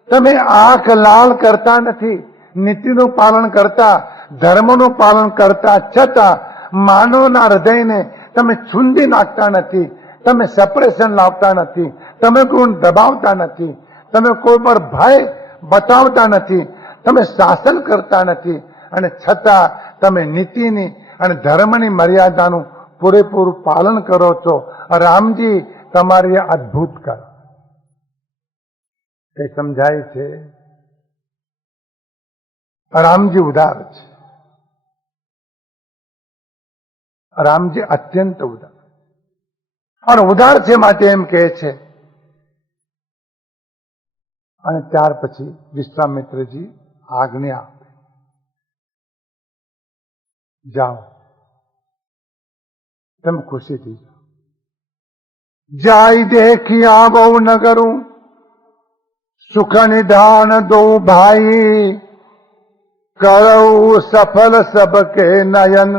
तमे आंख लाल करता नहीं, નીતિનું પાલન કરતા, ધર્મનું પાલન કરતા છતાં માનવના હૃદયને તમે છૂંદી નાખતા નથી, તમે સેપરેશન લાવતા નથી, તમે કોઈને દબાવતા નથી, તમે કોઈ પર ભય બતાવતા નથી, તમે શાસન કરતા નથી, અને છતાં તમે નીતિની અને ધર્મની મર્યાદાનું પૂરેપૂરું પાલન કરો છો. રામજી, તમારી અદ્ભુત કર એ સમજાય છે. રામજી ઉદાર છે. રામજી અત્યંત ઉદાર, અને ઉદાર છે માટે એમ કહે છે. અને ત્યાર પછી વિશ્વામિત્રજી આજ્ઞા આપે, જાઓ, તમે ખુશીથી જાઓ. જાય દેખી આવો નગરું, સુખ નિધાન દો ભાઈ, करऊ सफल सबके नयन,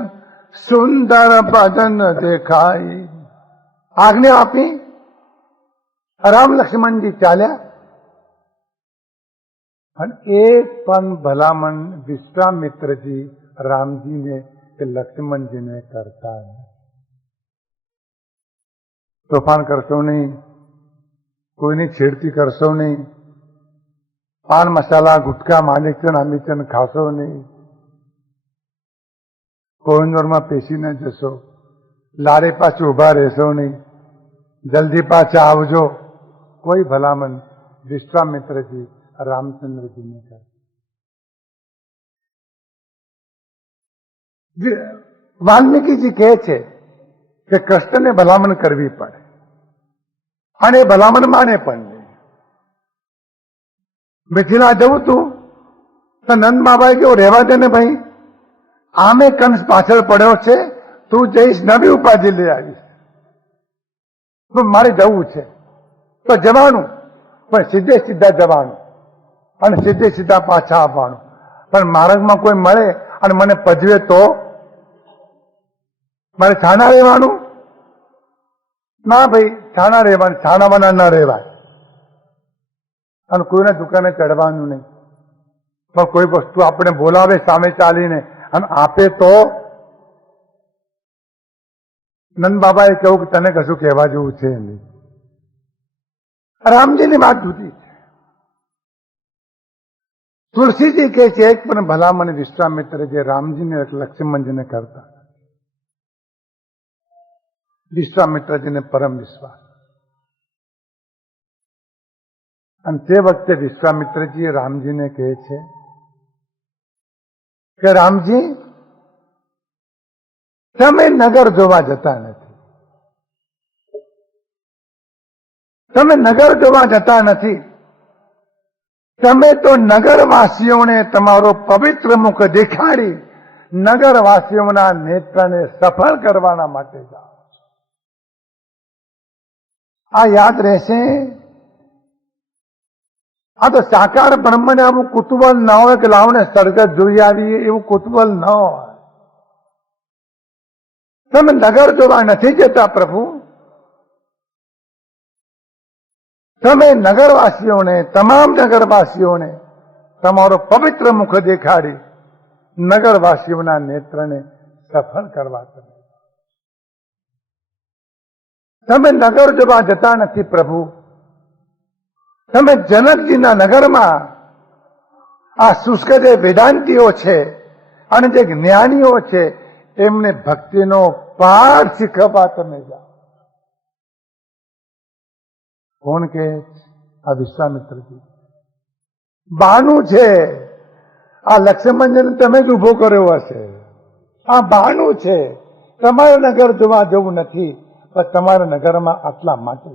सुंदर बदन देखाई. આજ્ઞા આપી. રામ લક્ષ્મણજી ચાલ્યા, અને એક પણ ભલામણ વિશ્વામિત્રજી રામજીને કે લક્ષ્મણજીને કરતા નહીં. તોફાન કરશો નહીં, કોઈની છેડતી કરશો નહીં, પાન મસાલા ગુટકા માલિકન અમીચન ખાશો નહીં, કોહિનૂરમાં પેશીને જશો, લારે પાછું ઉભા રહેશો નહીં, જલ્દી પાછા આવજો. કોઈ ભલામણ વિશ્વામિત્રજી રામચંદ્રજીને કરે. વાલ્મીકીજી કહે છે કે કૃષ્ણને ભલામણ કરવી પડે, અને ભલામણ માને પણ નહીં. મિથિલા જવું તું તો નંદ બાબાએ કેવું, રહેવા દે ને ભાઈ, આમે કંસ પાછળ પડ્યો છે, તું જઈશ નવી ઉપાધિ લઈ આવીશ, મારે જવું છે તો જવાનું, પણ સીધે સીધા જવાનું અને સીધે સીધા પાછા આવવાનું. પણ માર્ગમાં કોઈ મળે અને મને પજવે તો મારે છાના રહેવાનું? ના ભાઈ, છાના રહેવાનું, છાનાવાના ન રહેવાય. અને કોઈના દુકાને ચડવાનું નહીં. પણ કોઈ વસ્તુ આપણે બોલાવે સામે ચાલીને અને આપે તો. નંદ બાબાએ કહ્યું કે તને કશું કહેવા જેવું છે નહીં. રામજીની વાત જુદી છે. तुलसीजी કહે છે એક પણ ભલામણ વિશ્વામિત્રજી રામજીને લક્ષ્મણજીને કરતા. વિશ્વામિત્રજીને પરમ વિશ્વાસ. અને તે વખતે વિશ્વામિત્રજી રામજીને કહે છે કે રામજી, તમે નગર જોવા જતા નથી. તમે નગર જોવા જતા નથી. તમે તો નગરવાસીઓને તમારો પવિત્ર મુખ દેખાડી નગરવાસીઓના નેત્રને સફળ કરવાના માટે જાઓ. આ યાદ રહેશે. આ તો સાકાર બ્રહ્મને આવું કુતૂહલ ન હોય કે લાવને સર્ગત જોઈ આવીએ, એવું કુતૂહલ ન હોય. તમે નગર જોવા નથી જતા પ્રભુ. તમે નગરવાસીઓને, તમામ નગરવાસીઓને તમારો પવિત્ર મુખ દેખાડી નગરવાસીઓના નેત્રને સફળ કરવા તમે નગર જોવા જતા નથી પ્રભુ. તમે જનકજીના નગરમાં આ શુષ્ક જે વેદાંતિઓ છે અને જે જ્ઞાનીઓ છે એમને ભક્તિનો પાઠ શીખવવા તમે જાઓ. કોણ કે? આ વિશ્વામિત્રજી. બહાનું છે. આ લક્ષ્મણજીને તમે જ ઉભો કર્યો હશે. આ બહાનું છે. તમારે નગર જોવા જવું નથી, પણ તમારા નગરમાં આટલા માટે.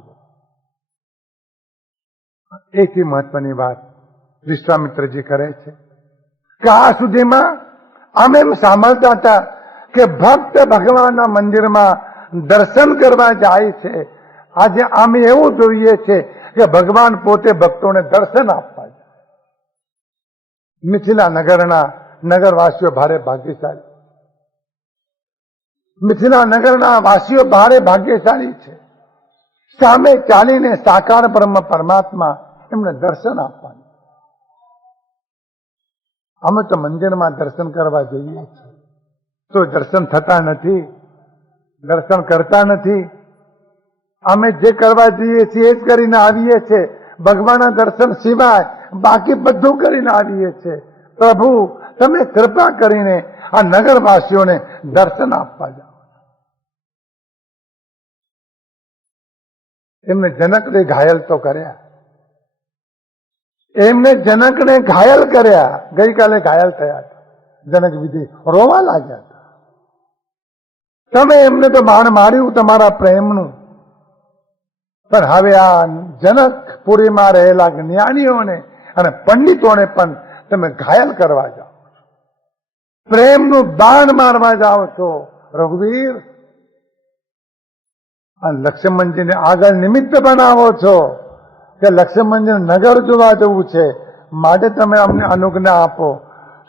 એથી મહત્વની વાત વિશ્વામિત્રજી કરે છે કે આ સુધીમાં અમે એમ સાંભળતા હતા કે ભક્ત ભગવાનના મંદિરમાં દર્શન કરવા જાય છે. આજે અમે એવું જોઈએ છે કે ભગવાન પોતે ભક્તોને દર્શન આપવા જાય. મિથિલા નગરના નગરવાસીઓ ભારે ભાગ્યશાળી. મિથિલા નગરના વાસીઓ ભારે ભાગ્યશાળી છે. સામે ચાલીને સાકાર બ્રહ્મ પરમાત્મા એમને દર્શન આપવાનું. અમે તો મંદિરમાં દર્શન કરવા જઈએ છીએ તો દર્શન થતા નથી, દર્શન કરતા નથી. અમે જે કરવા જઈએ છીએ એ જ કરીને આવીએ છીએ. ભગવાનના દર્શન સિવાય બાકી બધું કરીને આવીએ છીએ. પ્રભુ, તમે કૃપા કરીને આ નગરવાસીઓને દર્શન આપવા જાઓ. એમને જનકને ઘાયલ તો કર્યા. એમને જનકને ઘાયલ કર્યા. ગઈકાલે ઘાયલ થયા હતા. જનક વિધિ રોવા લાગ્યા હતા. તમે એમને તો બાણ માર્યું તમારા પ્રેમનું, પણ હવે આ જનકપુરીમાં રહેલા જ્ઞાનીઓને અને પંડિતોને પણ તમે ઘાયલ કરવા જાઓ. પ્રેમનું બાણ મારવા જાઓ છો રઘુવીર. અને લક્ષ્મણજીને આગળ નિમિત્ત બનાવો છો કે લક્ષ્મણજીને નગર જોવા જવું છે, માટે તમે અમને અનુજ્ઞા આપો.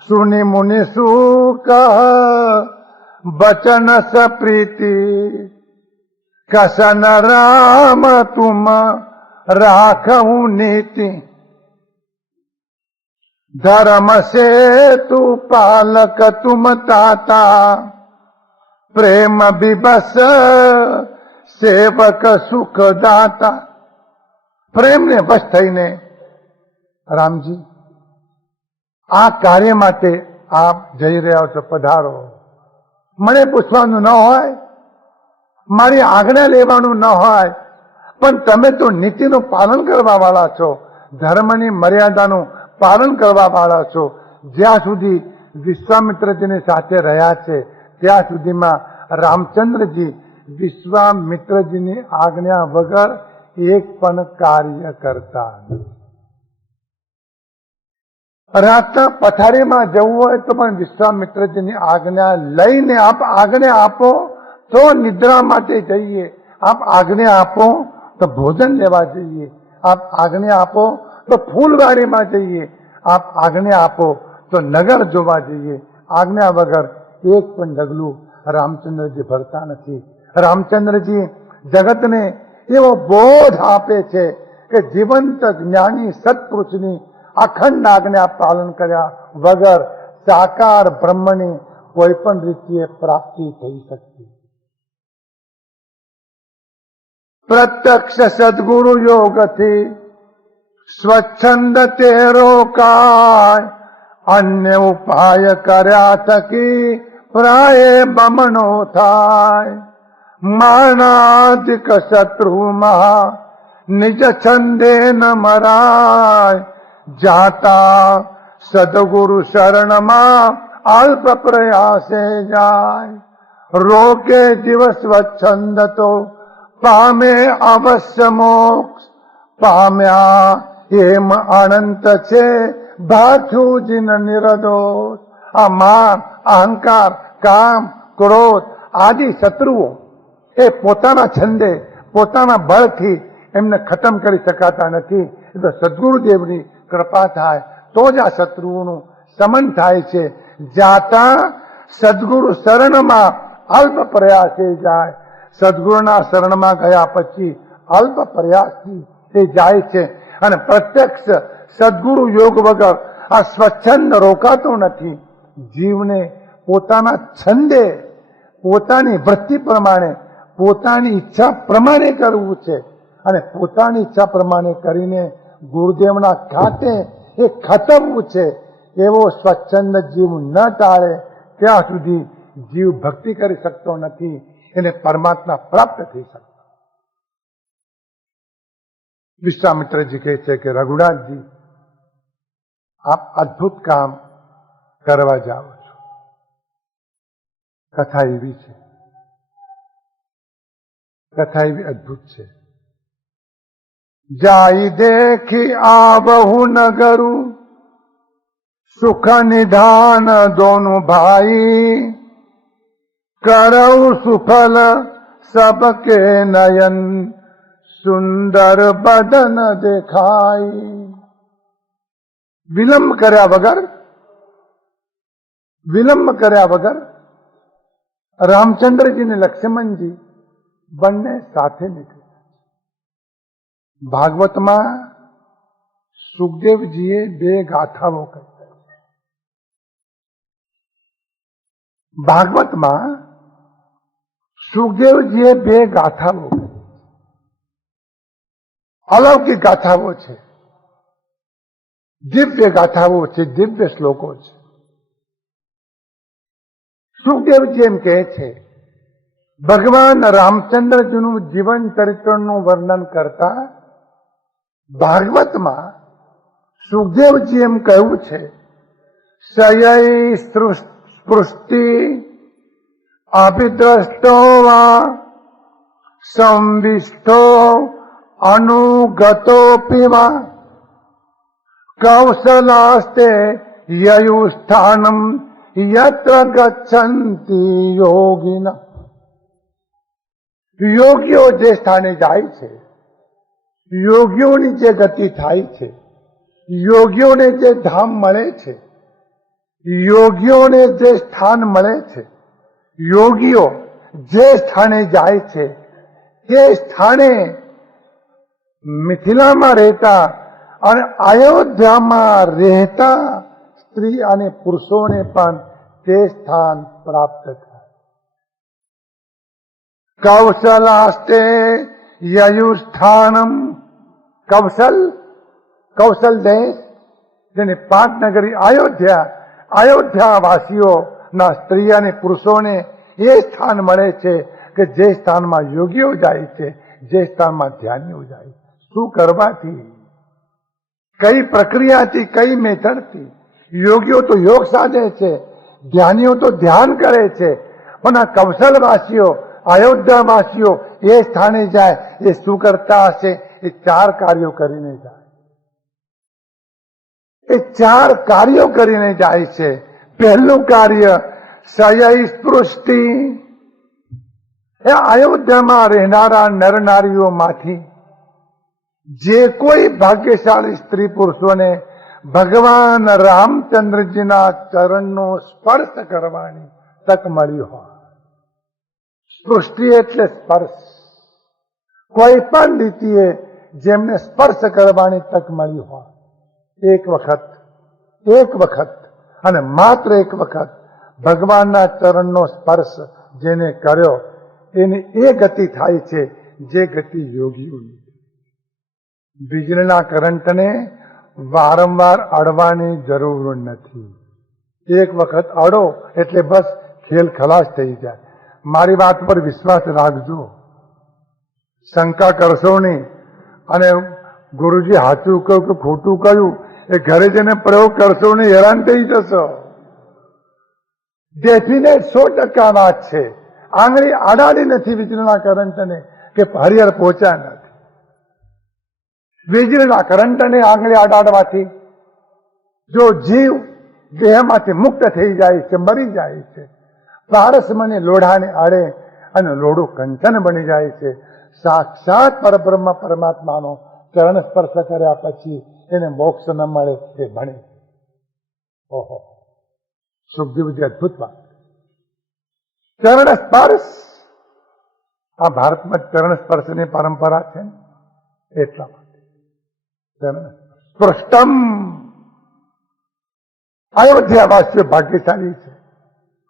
સુની મુનિ સુખ બચન સપ્રીતિ કસન રામ તુમ રાખું નીતિ ધર્મ સે તુ પાલક તુમ તાતા પ્રેમ વિબસ સેવક સુખ દાતા. પ્રેમને વશ થઈને રામજી આ કાર્ય માટે આપ જઈ રહ્યા છો, પધારો. મને પૂછવાનું ન હોય, મારી આજ્ઞા લેવાનું ન હોય, પણ તમે તો નીતિનું પાલન કરવા વાળા છો, ધર્મની મર્યાદાનું પાલન કરવા વાળા છો. જ્યાં સુધી વિશ્વામિત્રજીની સાથે રહ્યા છે ત્યાં સુધીમાં રામચંદ્રજી વિશ્વામિત્રજીની આજ્ઞા વગર એક પણ કાર્ય કરતા નથી. રાતના પથારીમાં જવું હોય તો પણ વિશ્વામિત્રજીની આજ્ઞા લઈને આપ આજ્ઞા આપો તો નિદ્રા માટે જઈએ, આપ આજ્ઞા આપો તો ભોજન લેવા જઈએ, આપ આજ્ઞા આપો તો ફૂલવાડીમાં જઈએ, આપ આજ્ઞા આપો તો નગર જોવા જઈએ. આજ્ઞા વગર એક પણ ડગલું રામચંદ્રજી ભરતા નથી. રામચંદ્રજી જગતને એવો બોધ આપે છે કે જીવંત જ્ઞાની સત્પુરુષની અખંડ આજ્ઞા પાલન કર્યા વગર સાકાર બ્રહ્મની કોઈ પણ રીતે પ્રાપ્તિ થઈ શકતી. પ્રત્યક્ષ સદગુરુ યોગથી સ્વચ્છંદ તે રોકાય, અન્ય ઉપાય કર્યા થકી પ્રાય બમણો થાય. માનાધિક શત્રુમાં નિજ છંદે ન મરાય, જાતા સદગુરુ શરણમાં અલ્પ પ્રયાસે જાય. રોકે જીવ સ્વચ્છંદ તો પામે અવશ્ય મોક્ષ, પામ્યા એમ અનંત છે ભાથું જીન નિર્દોષ. આ માન, અહંકાર, કામ, ક્રોધ આદિ શત્રુઓ એ પોતાના છંદે પોતાના બળથી એમને ખતમ કરી શકાતા નથી. એ તો સદગુરુદેવની કૃપા થાય તો જ આ શત્રુઓનું શમન થાય છે. જાતા સદગુરુ શરણમાં અલ્પ પ્રયાસે જાય. સદગુરુના શરણમાં ગયા પછી અલ્પ પ્રયાસથી તે જાય છે. અને પ્રત્યક્ષ સદગુરુ યોગ વગર આ સ્વચ્છંદ રોકાતો નથી. જીવને પોતાના છંદે પોતાની વૃત્તિ પ્રમાણે પોતાની ઈચ્છા પ્રમાણે કરવું છે. અને પોતાની ઈચ્છા પ્રમાણે કરીને ગુરુદેવના ખાતે એ ખતમવું છે. એવો સ્વચ્છંદ જીવ ન ટાળે ત્યાં સુધી જીવ ભક્તિ કરી શકતો નથી, એને પરમાત્મા પ્રાપ્ત થઈ શકતો. વિશ્વામિત્રજી કહે છે કે રઘુનાથજી, આપ અદ્ભુત કામ કરવા જાઓ છો. કથા એવી છે, કથા એવી અદ્ભુત છે. જાય દેખી આવહુ નગરું, સુખ નિધાન દોનું ભાઈ, કરઉ સુફલ સબકે નયન, સુંદર બદન દેખાય. વિલંબ કર્યા વગર રામચંદ્રજી ને લક્ષ્મણજી બંને સાથે નીકળ્યા. ભાગવતમાં સુખદેવજીએ બે ગાથાઓ કહી. ભાગવતમાં સુખદેવજીએ બે ગાથાઓ કહી. અલૌકિક ગાથાઓ છે, દિવ્ય ગાથાઓ છે, દિવ્ય શ્લોકો છે. સુખદેવજી એમ કહે છે, ભગવાન રામચંદ્રજીનું જીવન ચરિત્રનું વર્ણન કરતા ભાગવતમાં સુખદેવજી એમ કહ્યું છે, સયૈ સ્પૃષ્ટિ અભિદ્રષ્ટો વા સંવિષ્ટો અનુગતોપી વા કૌશલાસ્તે યયુસ્થાનમ યત્ર ગચ્છન્તિ યોગિના. યોગીઓ જે સ્થાને જાય છે, યોગીઓની જે ગતિ થાય છે, યોગીઓને જે ધામ મળે છે, યોગીઓને જે સ્થાન મળે છે, યોગીઓ જે સ્થાને જાય છે તે સ્થાને મિથિલામાં રહેતા અને અયોધ્યામાં રહેતા સ્ત્રી અને પુરુષોને પણ તે સ્થાન પ્રાપ્ત થાય. કૌશલાસ્તે યયુસ્થાનમ. કૌશલ દેશ જેને પાટનગરી અયોધ્યા વાસીઓના સ્ત્રી અને પુરુષોને એ સ્થાન મળે છે કે જે સ્થાનમાં યોગીઓ જાય છે, જે સ્થાનમાં ધ્યાનીઓ જાય છે. શું કરવાથી, કઈ પ્રક્રિયાથી, કઈ મેથડથી? યોગીઓ તો યોગ સાધે છે, ધ્યાનીઓ તો ધ્યાન કરે છે, પણ આ કૌશલવાસીઓ, અયોધ્યાવાસીઓ એ સ્થાને જાય એ શું કરતા હશે? એ ચાર કાર્યો કરીને જાય. એ ચાર કાર્યો કરીને જાય છે. પહેલું કાર્ય સયૈ સ્પૃષ્ટિ. એ અયોધ્યામાં રહેનારા નર નારીઓમાંથી જે કોઈ ભાગ્યશાળી સ્ત્રી પુરુષોને ભગવાન રામચંદ્રજીના ચરણનો સ્પર્શ કરવાની તક મળી હોય. સ્પૃષ્ટિ એટલે સ્પર્શ. કોઈ પણ રીતિએ જેમને સ્પર્શ કરવાની તક મળી હોય, એક વખત અને માત્ર એક વખત ભગવાનના ચરણનો સ્પર્શ જેને કર્યો એની એ ગતિ થાય છે જે ગતિ યોગીઓની. વીજળીના કરંટને વારંવાર અડવાની જરૂર નથી. એક વખત અડો એટલે બસ ખેલ ખલાસ થઈ જાય. મારી વાત પર વિશ્વાસ રાખજો, શંકા કરશો નહીં. અને ગુરુજી સાચું કહ્યું કે ખોટું કહ્યું એ ઘરે જઈને પ્રયોગ કરશો નહીં, હેરાન થઈ જશો. ડેફિનેટ 100% વાત છે. આંગળી અડાડી નથી વીજળીના કરંટને કે હરિહર પહોંચ્યા નથી. વીજળીના કરંટને આંગળી અડાડવાથી જો જીવ દેહમાંથી મુક્ત થઈ જાય છે, મરી જાય છે. પારસમણી લોઢાને અડે અને લોઢું કંચન બની જાય છે. સાક્ષાત પરબ્રહ્મ પરમાત્માનો ચરણ સ્પર્શ કર્યા પછી એને મોક્ષ ન મળે એ ભણે. ઓહો, સુખદેવજી અદભુત વાત. ચરણ સ્પર્શ, આ ભારતમાં ચરણ સ્પર્શની પરંપરા છે એટલા માટે ચરણ સ્પૃષ્ટમ. અયોધ્યાવાસીઓ ભાગ્યશાળી છે.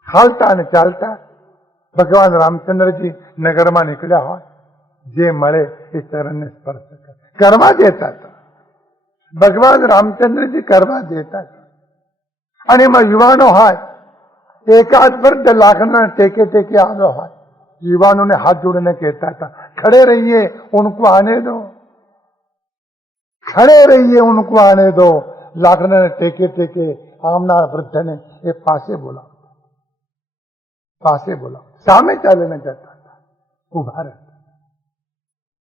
હાલતા અને ચાલતા ભગવાન રામચંદ્રજી નગરમાં નીકળ્યા હોય, જે મળે એ ચરણને સ્પર્શ કરવા દેતા હતા. ભગવાન રામચંદ્રજી કરવા દેતા હતા. અને એમાં યુવાનો હોય, એકાદ વર્ગ લાખના ટેકે ટેકે આવ્યો હોય, યુવાનોને હાથ જોડીને કહેતા હતા, ખડે રહીએ ઉनको આને દો, ખડે રહીએ ઉनको આને દો. લાકડાને ટેકે ટેકે આવનાર વૃદ્ધને એ પાસે બોલાવતા, પાસે બોલાવતા. સામે ચાલીને જતા હતા, ઉભા રહેતા,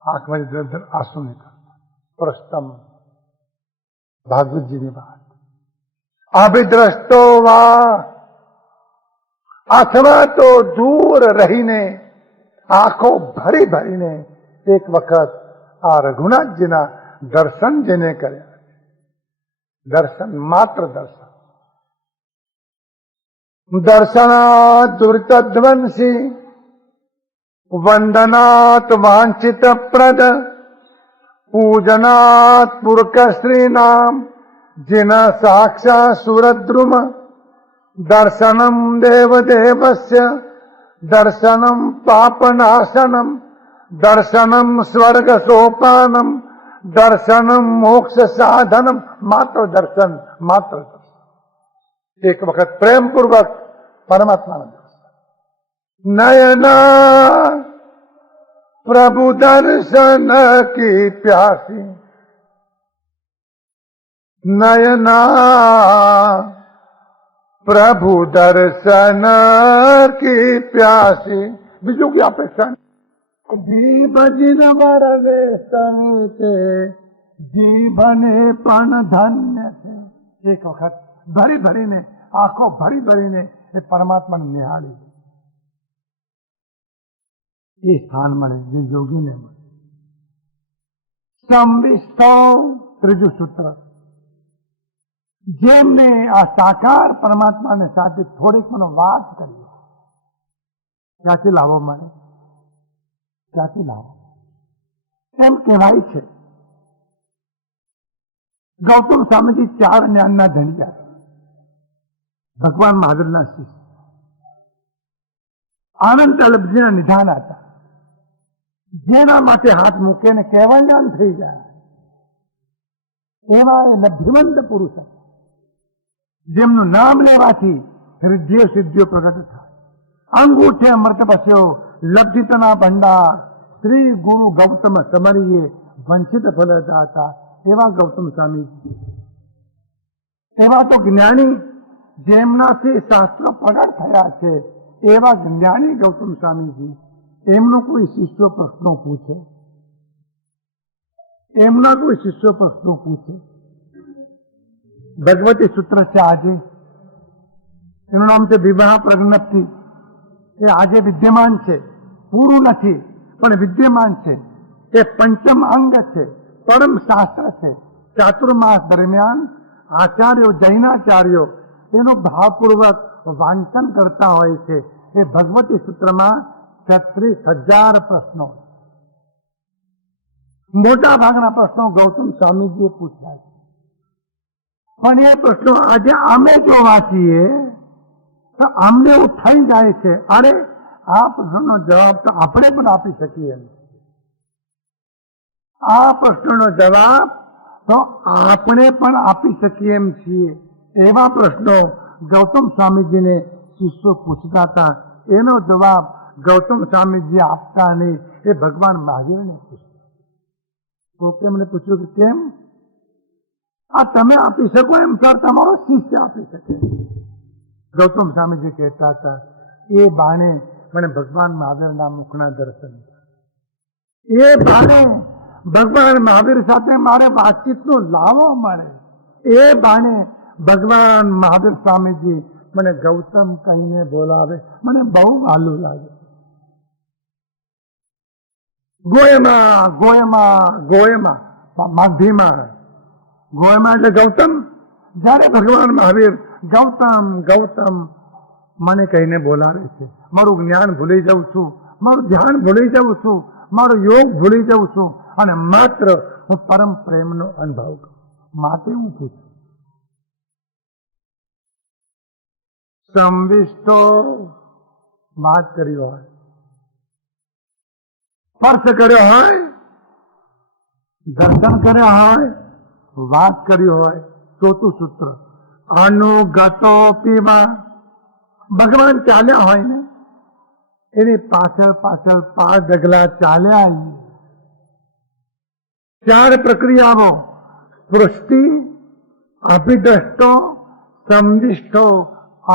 આંખમાં ધર આંસુ નીકળતા. પ્રસ્તમ ભાગવતજીની વાત. અભિદ્રષ્ટો વા, અથવા તો દૂર રહીને આંખો ભરી ભરીને એક વખત આ રઘુનાથજીના દર્શન જેને કર્યા, દર્શન માત્ર દર્શન. દર્શનાત દુર્તધ્વંસી વંદનાત વાંછિત પ્રદ પૂજનાત પુરકશ્રી નામ જેના સાક્ષા સુરદ્રુમ દર્શનમ દેવદેવસ્ય દર્શનમ પાપનાશનમ દર્શનમ સ્વર્ગ સોપાનમ દર્શનમ મોક્ષ સાધનમ. માત્ર દર્શન, માત્ર દર્શન. એક વખત પ્રેમપૂર્વક પરમાત્માના દર્શન. નયના પ્રભુ દર્શન કી પ્યાસી, નયના પ્રભુ દર્શન કી પ્યાસી. બીજું કઈ અપેક્ષા? જીભ વરવે સંતે જીભને પણ ધન્ય છે. એક વખત ભરી ભરીને, આંખો ભરી ભરીને એ પરમાત્માને નિહાળી, એ સ્થાન મળે જે યોગીને મળે. સંવિષ્ટો, ત્રીજું સૂત્ર. જેમને આ સાકાર પરમાત્માને સાથે થોડીક મને વાત કરી, ક્યાંથી લાવો મળે? ક્યાંથી લાવો? એમ કહેવાય છે ગૌતમ સ્વામીજી 4 જ્ઞાનના ધણિયા, ભગવાન મહાવીરના શિષ્ય, આનંદ અલભજીના નિધાન હતા. જેના માટે હાથ મૂકે ને કેવળ જ્ઞાન થઈ જાય એવા એ લબ્ધિવંત પુરુષ હતા, જેમનું નામ લેવાથી રિદ્ધિઓ સિદ્ધિઓ પ્રગટ થાય. અંગૂઠે અમૃત બસ્યો લબ્ધિતના ભંડાર, શ્રી ગુરુ ગૌતમ સમરીએ વંચિત ફલદાતા. એવા ગૌતમ સ્વામી, એવા તો જ્ઞાની જેમનાથી શાસ્ત્રો પ્રગટ થયા છે, એવા જ્ઞાની ગૌતમ સ્વામીજી. એમનો કોઈ શિષ્યો પ્રશ્નો પૂછે, એમના કોઈ શિષ્યો પ્રશ્નો પૂછે. ભગવતી સૂત્ર છે આજે, એનું નામ છે વિવાહ પ્રજ્ઞપ્તિ. એ આજે વિદ્યમાન છે, પૂરું નથી પણ વિદ્યમાન છે. એ પંચમ અંગ છે, પરમ શાસ્ત્ર છે. ચાતુર્માસ દરમિયાન આચાર્યો, જૈનાચાર્યો એનો ભાવપૂર્વક વાંચન કરતા હોય છે. એ ભગવતી સૂત્રમાં 36,000 પ્રશ્નો, મોટા ભાગના પ્રશ્નો ગૌતમ સ્વામીજીએ પૂછ્યા છે. પણ એ પ્રશ્નો આજે અમે જો વાંચીએ તો અમને એવું થઈ જાય છે, અરે આ પ્રશ્નનો જવાબ તો આપણે પણ આપી શકીએ. આ પ્રશ્નનો જવાબ તો આપણે પણ આપી શકીએ એમ છીએ. એવા પ્રશ્નો ગૌતમ સ્વામીજીને શિષ્યો પૂછતા હતા. એનો જવાબ ગૌતમ સ્વામીજી આપતા નહીં, એ ભગવાન મહાવીરને પૂછતા. તો એમણે પૂછ્યું કે કેમ આ તમે આપી શકો એમ સર તમારો શિષ્ય આપી શકે. ગૌતમ સ્વામીજી કહેતા હતા એ બાણે મને ભગવાન મહાવીરના મુખના દર્શન થયા. એ બાણે ભગવાન મહાવીર સાથે મારે વાતચીતનો લાવો મળે. એ બાણે ભગવાન મહાવીર સ્વામીજી મને ગૌતમ કહીને બોલાવે, મને બહુ વાલું લાગે. ગોયમાં ગોયમાં ગોયમાં માધીમાં ગોયમાં એટલે ગૌતમ. જયારે ભગવાન મહાવીર ગૌતમ ગૌતમ મને કહીને બોલાવે છે, મારું જ્ઞાન ભૂલી જાઉં છું, મારું ધ્યાન ભૂલી જાઉં છું, મારો યોગ ભૂલી જાઉં છું અને માત્ર હું પરમ પ્રેમનો અનુભવ કરું. માટે હું પૂછું સંવિષ્ટો વાત કરી હોય, સ્પર્શ કર્યો હોય, દર્શન કર્યા હોય, વાત કરી હોય, ચોથું સૂત્ર અનુગતો પીવા. ભગવાન ચાલ્યા હોય ને એની પાછળ પાછળ 5 ડગલા ચાલ્યા. 4 પ્રક્રિયાઓ સૃષ્ટિ, અભિદ્રષ્ટો, સંવિષ્ટો,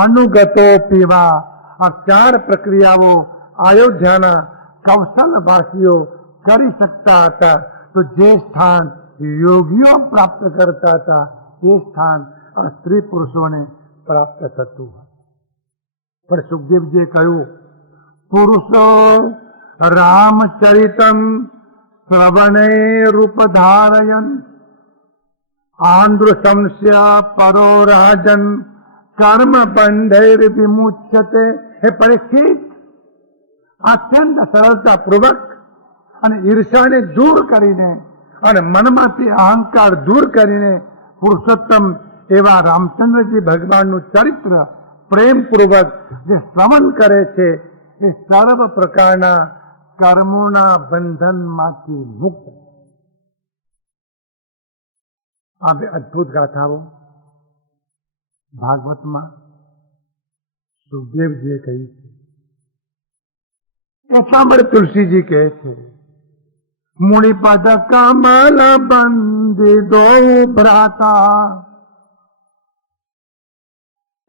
અનુગતો પીવા. આ 4 પ્રક્રિયાઓ અયોધ્યાના કૌશલવાસીઓ કરી શકતા હતા. તો જે સ્થાન યોગીઓ પ્રાપ્ત કરતા હતા એ સ્થાન સ્ત્રી પુરુષોને પ્રાપ્ત થતું. પણ સુખદેવજીએ કહ્યું પુરુષો રામચરિતમ શ્રવણે રૂપ ધારયન આંધ્રશંસ્ય પરો રાજન કર્મ બંધૈર વિમુચ્યતે. હે પરીક્ષિત, અત્યંત સરળતા પૂર્વક અને ઈર્ષાને દૂર કરીને અને મનમાંથી અહંકાર દૂર કરીને પુરુષોત્તમ એવા રામચંદ્રજી ભગવાનનું ચરિત્ર પ્રેમપૂર્વક જે શ્રવણ કરે છે એ સર્વ પ્રકારના કર્મોના બંધનમાંથી મુક્ત. આ બે અદભુત ગાથાઓ ભાગવતમાં સુખદેવજીએ કહી છે. એટલા માટે તુલસીજી કહે છે મુનિપદ કમલ બંદી દો ભ્રાતા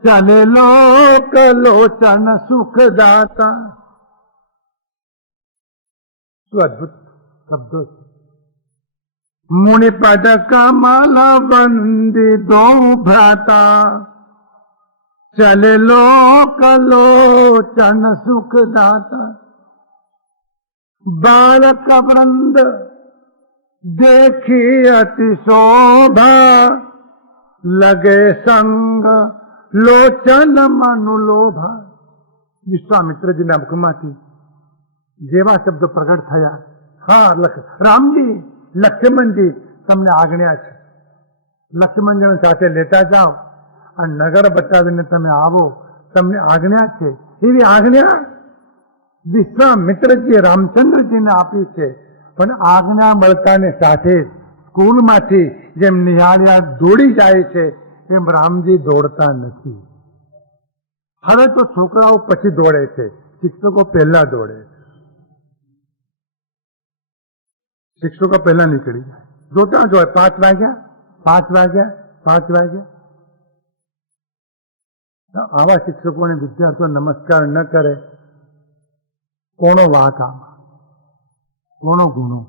ચલે લોક લોચન સુખદાતા. શું અદભુત શબ્દો છે. મુનિપદ કમલ બંદી દો ભ્રાતા ચલે લોક લોચન સુખદાતા. બાળક વૃંદ દેખી અતિ શોભા લગે સંગ લોચન મનુ લોભા. વિશ્વામિત્રજીના મુખમાંથી જેવા શબ્દો પ્રગટ થયા. હા રામજી, લક્ષ્મણજી તમને આજ્ઞા છે, લક્ષ્મણજી સાથે લેતા જાઓ અને નગર બતાવીને તમે આવો, તમને આજ્ઞા છે. એવી આજ્ઞા વિશ્વામિત્રજી રામચંદ્રજીને આપી છે. પણ આજ્ઞા મળતાને સાથે સ્કૂલમાંથી જેમ નિહાળ્યા દોડી જાય છે એમ રામજી દોડતા નથી. હવે તો છોકરાઓ પછી દોડે છે, શિક્ષકો પહેલા દોડે છે. શિક્ષકો પહેલા નીકળી જાય, જોતા જ હોય 5 વાગ્યા 5 વાગ્યા 5 વાગ્યા. આવા શિક્ષકોને વિદ્યાર્થીઓ નમસ્કાર ન કરે, કોનો વાંક આમાં, કોનો ગુનો?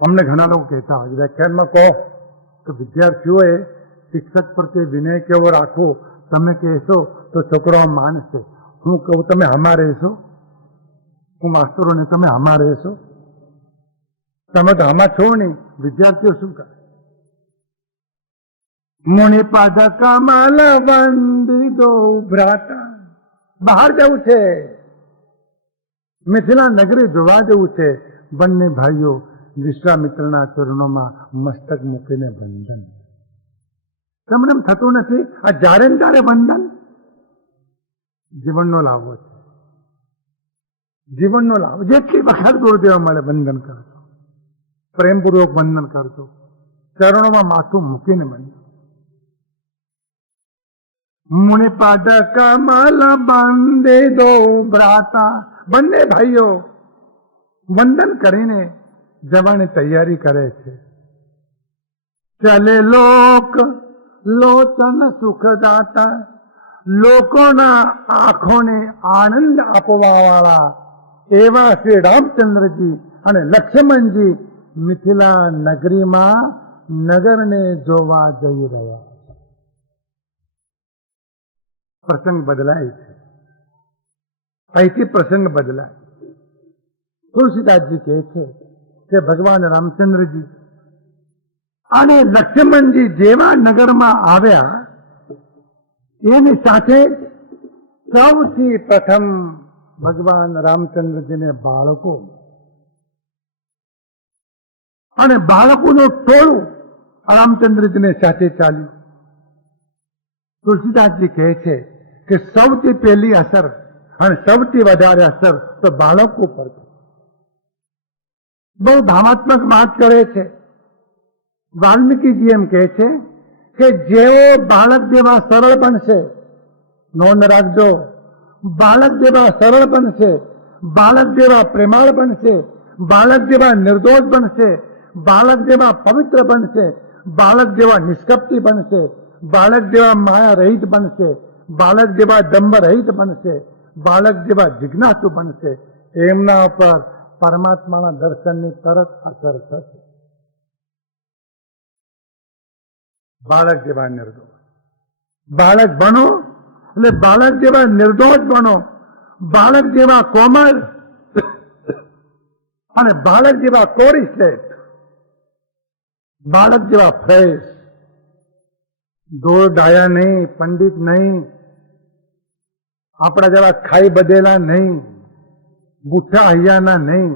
અમને ઘણા લોકો કહેતા હોય વ્યાખ્યાનમાં કહો કે વિદ્યાર્થીઓએ શિક્ષક પ્રત્યે વિનય કેવો રાખવો. તમે કહેશો તો છોકરાઓ માનશે. હું કહું તમે હમા રહેશો, હું માસ્તરોને તમે હમા રહેશો. તમે તો હમા છો નહીં, વિદ્યાર્થીઓ શું કરે? મુનિપદ કમલ બંદી દો ભ્રાતા. બહાર જવું છે, મિથિલા નગરી જોવા જવું છે. બંને ભાઈઓ વિશ્વામિત્રના ચરણોમાં મસ્તક મૂકીને વંદન. તમને એમ થતું નથી આ જ્યારે ને ત્યારે વંદન? જીવનનો લાભો છે, જીવનનો લાભ. જેટલી વખત ગુરુદેવ મળે વંદન કરજો. પ્રેમપૂર્વક વંદન કરજો, ચરણોમાં માથું મૂકીને વંદન. મુનિ પાદ કમલ બાંધે દો ભ્રાતા, બંને ભાઈઓ વંદન કરીને જવાની તૈયારી કરે છે. ચલે લોક લોચન સુખદાતા, લોકોના આંખોને આનંદ આપવા વાળા એવા શ્રી રામચંદ્રજી અને લક્ષ્મણજી મિથિલા નગરીમાં નગરને જોવા જઈ રહ્યા. પ્રસંગ બદલાય છે, અહીંથી પ્રસંગ બદલાય. તુલસીદાસજી કહે છે કે ભગવાન રામચંદ્રજી અને લક્ષ્મણજી જેવા નગરમાં આવ્યા એની સાથે સૌથી પ્રથમ ભગવાન રામચંદ્રજીને બાળકો અને બાળકોનું ટોળું રામચંદ્રજીને સાથે ચાલ્યું. તુલસીદાસજી કહે છે કે સૌથી પહેલી અસર અને સૌથી વધારે અસર તો બાળકો પર છે. બહુ ભાવાત્મક વાત કરે છે. વાલ્મીકીજી એમ કહે છે કે જેવો બાળક જેવા સરળ બનશે, નોંધ રાખજો, બાળક જેવા સરળ બનશે, બાળક જેવા પ્રેમાળ બનશે, બાળક જેવા નિર્દોષ બનશે, બાળક જેવા પવિત્ર બનશે, બાળક જેવા નિષ્કપટી બનશે, બાળક જેવા માયા રહિત બનશે, બાળક જેવા દંભ રહિત બનશે, બાળક જેવા જિજ્ઞાસુ બનશે, એમના પર પરમાત્માના દર્શનની તરત અસર થશે. બાળક જેવા નિર્દોષ બાળક બનો, એટલે બાળક જેવા નિર્દોષ બનો, બાળક જેવા કોમળ અને બાળક જેવા કોરી સ્લેટ, બાળક જેવા ફ્રેશ, દોર ડાયા નહીં, પંડિત નહીં, આપણા જેવા ખાઈ બધેલા નહીં, બુઠ્ઠા હૈયાના નહીં.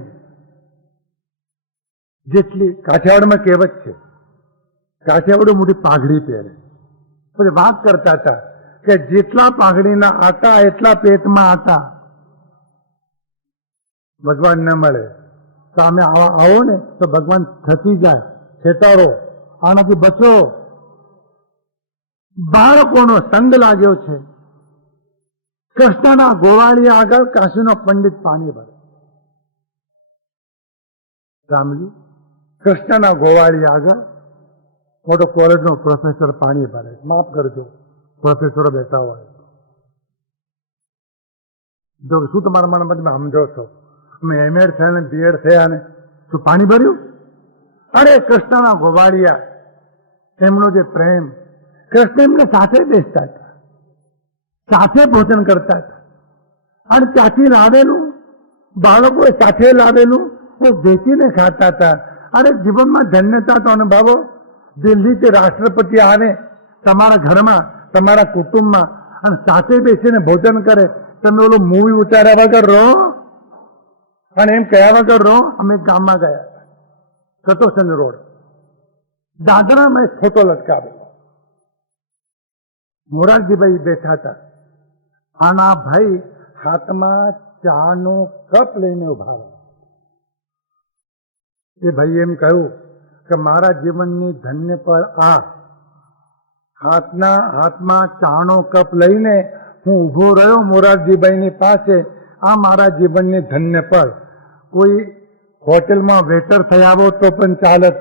જેટલી કાઠિયાવાડમાં કહેવત છે, કાઠિયાવાડો મોટી પાઘડી પહેરે. પછી વાત કરતા હતા કે જેટલા પાઘડીના આટા એટલા પેટમાં આટા. ભગવાન ન મળે તો અમે આવો ને તો ભગવાન થતી જાય, છેતારો, આનાથી બચો. બાળકોનો સંગ લાગ્યો છે. કૃષ્ણના ગોવાળી આગળ કાશીનો પંડિત પાણી ભરે. રામજી કૃષ્ણના ગોવાળી આગળ મોટો કોલેજનો પ્રોફેસર પાણી ભરે. માફ કરજો, પ્રોફેસરો બેઠા હોય. જો શું તમારા મનમાં તમે સમજો છો? અમે એમએડ થયા ને બીએડ થયા ને શું પાણી ભર્યું? અરે કૃષ્ણના ગોવાળિયા, એમનો જે પ્રેમ, કૃષ્ણ એમને સાથે બેસતા હતા, સાથે ભોજન કરતા હતા, અને ત્યાંથી લાવેલું બાળકોએ સાથે લાવેલું એ વેચીને ખાતા હતા. અરે જીવનમાં ધન્યતા તો અનુભવો. દિલ્હીથી રાષ્ટ્રપતિ આવે તમારા ઘરમાં, તમારા કુટુંબમાં, અને સાથે બેસીને ભોજન કરે. તમે ઓલું મૂવી ઉતાર્યા વગર રહો અને એમ કયા વગર રહો. અમે ગામમાં ગયા હતા, કટોસન રોડ, દાદરામાં એક ફોટો લટકાવેલો. મોરારજીભાઈ બેઠા હતા, આના ભાઈ હાથમાં ચાનો કપ લઈને ઉભા રહ્યા. એ ભાઈ એમ કહ્યું કે મારા જીવનની ધન્ય પર આ હાથમાં ચાનો કપ લઈને હું ઉભો રહ્યો મોરારજીભાઈની પાસે. આ મારા જીવનની ધન્ય પર. કોઈ હોટેલમાં વેટર થયા હો તો પણ ચાલત.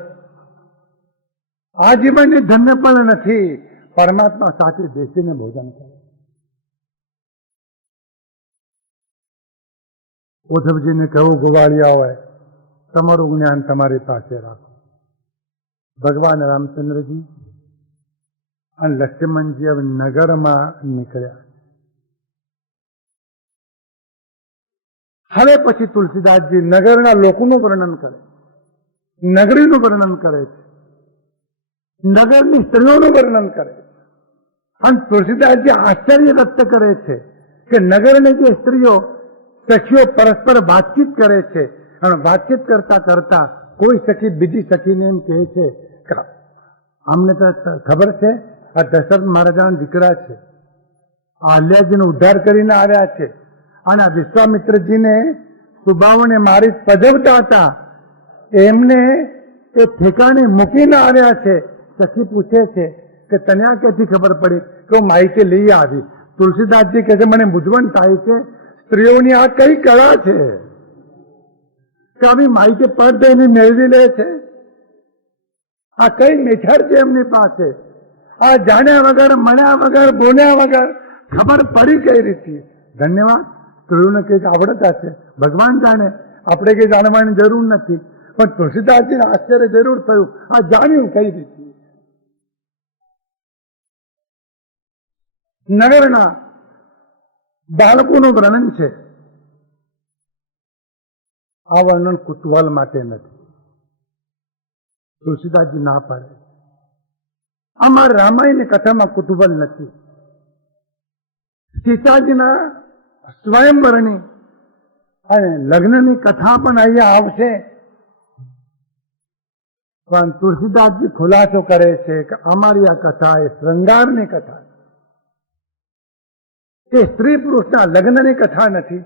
આ જીવનની ધન્ય પણ નથી. પરમાત્મા સાથે બેસીને ભોજન કરે. ઉદ્ધવજીને કહું, ગોવાળિયા હોય, તમારું જ્ઞાન તમારી પાસે રાખો. ભગવાન રામચંદ્રજી અને લક્ષ્મણજી હવે નગરમાં નીકળ્યા. હવે પછી તુલસીદાસજી નગરના લોકોનું વર્ણન કરે, નગરીનું વર્ણન કરે છે, નગરની સ્ત્રીઓનું વર્ણન કરે છે. અને તુલસીદાસજી આશ્ચર્ય વ્યક્ત કરે છે કે નગરની જે સ્ત્રીઓ સખીઓ પરસ્પર વાતચીત કરે છે, અને વાતચીત કરતા કરતા કોઈ સખી બીજી સખીને એમ કહે છે કે અમને તો ખબર છે આ દશરથ મહારાજાના દીકરા છે, અહલ્યાજીનો ઉદ્ધાર કરીને આવ્યા છે, અને આ વિશ્વામિત્રજીને સુબાઓને મારી પજવતા હતા, એમને એ ઠેકાણે મૂકીને આવ્યા છે. સખી પૂછે છે કે તને આ ક્યાંથી ખબર પડી? કે હું માહિતી લઈ આવી. તુલસીદાસજી કહે છે મને મૂંઝવણ થાય છે, સ્ત્રીઓની આ કઈ કળા છે કે આવી માહિતી પર દઈને મેળવી લે છે? આ કઈ મેથડ છે એમની પાસે? આ જાણ્યા વગર, મળ્યા વગર, બોલ્યા વગર ખબર પડી કઈ રીતે? ધન્યવાદ, સ્ત્રીઓને કંઈક આવડત હશે, ભગવાન જાણે, આપણે કઈ જાણવાની જરૂર નથી. પણ તુલસીદાસજીને આશ્ચર્ય જરૂર થયું, આ જાણ્યું કઈ રીતે? નગરના બાળકોનું વર્ણન છે. આ વર્ણન કુતૂહલ માટે નથી. તુલસીદાસજી ના પાડે. અમારા રામાયણની કથામાં કુતૂહલ નથી. સીતાજીના સ્વયંવરની અને લગ્નની કથા પણ અહીંયા આવશે. પણ તુલસીદાસજી ખુલાસો કરે છે કે અમારી આ કથા એ શૃંગારની કથા છે. એ સ્ત્રી પુરુષના લગ્નની કથા નથી,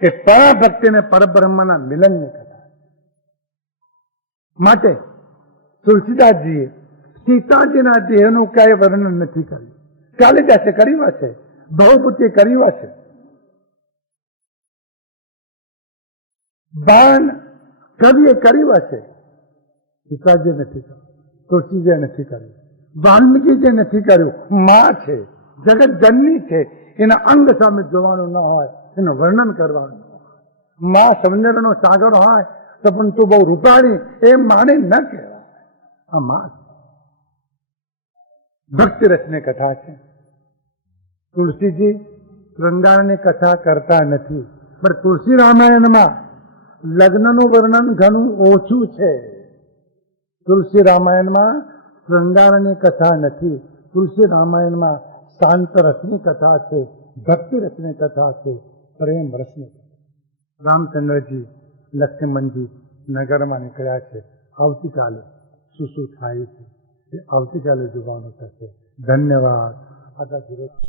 કે પરાભક્તિ અને પરબ્રહ્મના મિલનની કથા. માટે તુલસીદાસજીએ સીતાજીના દેહનું ક્યાંય વર્ણન નથી કર્યું. કાલિદાસે કર્યું હશે, ભવભૂતિએ કર્યું હશે, બાણ કવિએ કર્યું હશે. સીતાજીએ નથી કર્યું, તુલસીજીએ નથી કર્યું, વાલ્મીકીજીએ નથી કર્યું. માં છે, જગત જનની છે, એના અંગ સામે જોવાનું ન હોય, એનું વર્ણન કરવાનું. માં સમંદરનો સાગર હોય તો પણ તું બહુ રૂપાળી, એ માને ન કહેવાય. આ માં ભક્તિ રસની કથા છે. તુલસીજી શૃંગારની કથા કરતા નથી. પણ તુલસી રામાયણમાં લગ્નનું વર્ણન ઘણું ઓછું છે. તુલસી રામાયણમાં શૃંગારની કથા નથી. તુલસી રામાયણમાં શાંત રસની કથા છે, ભક્તિ રસની કથા છે, પ્રેમ રસની કથા. રામચંદ્રજી, લક્ષ્મણજી નગરમાં નીકળ્યા છે. આવતીકાલે શું શું થાય છે એ આવતીકાલે જોવાનું થશે. ધન્યવાદ. આદા ધીરજ.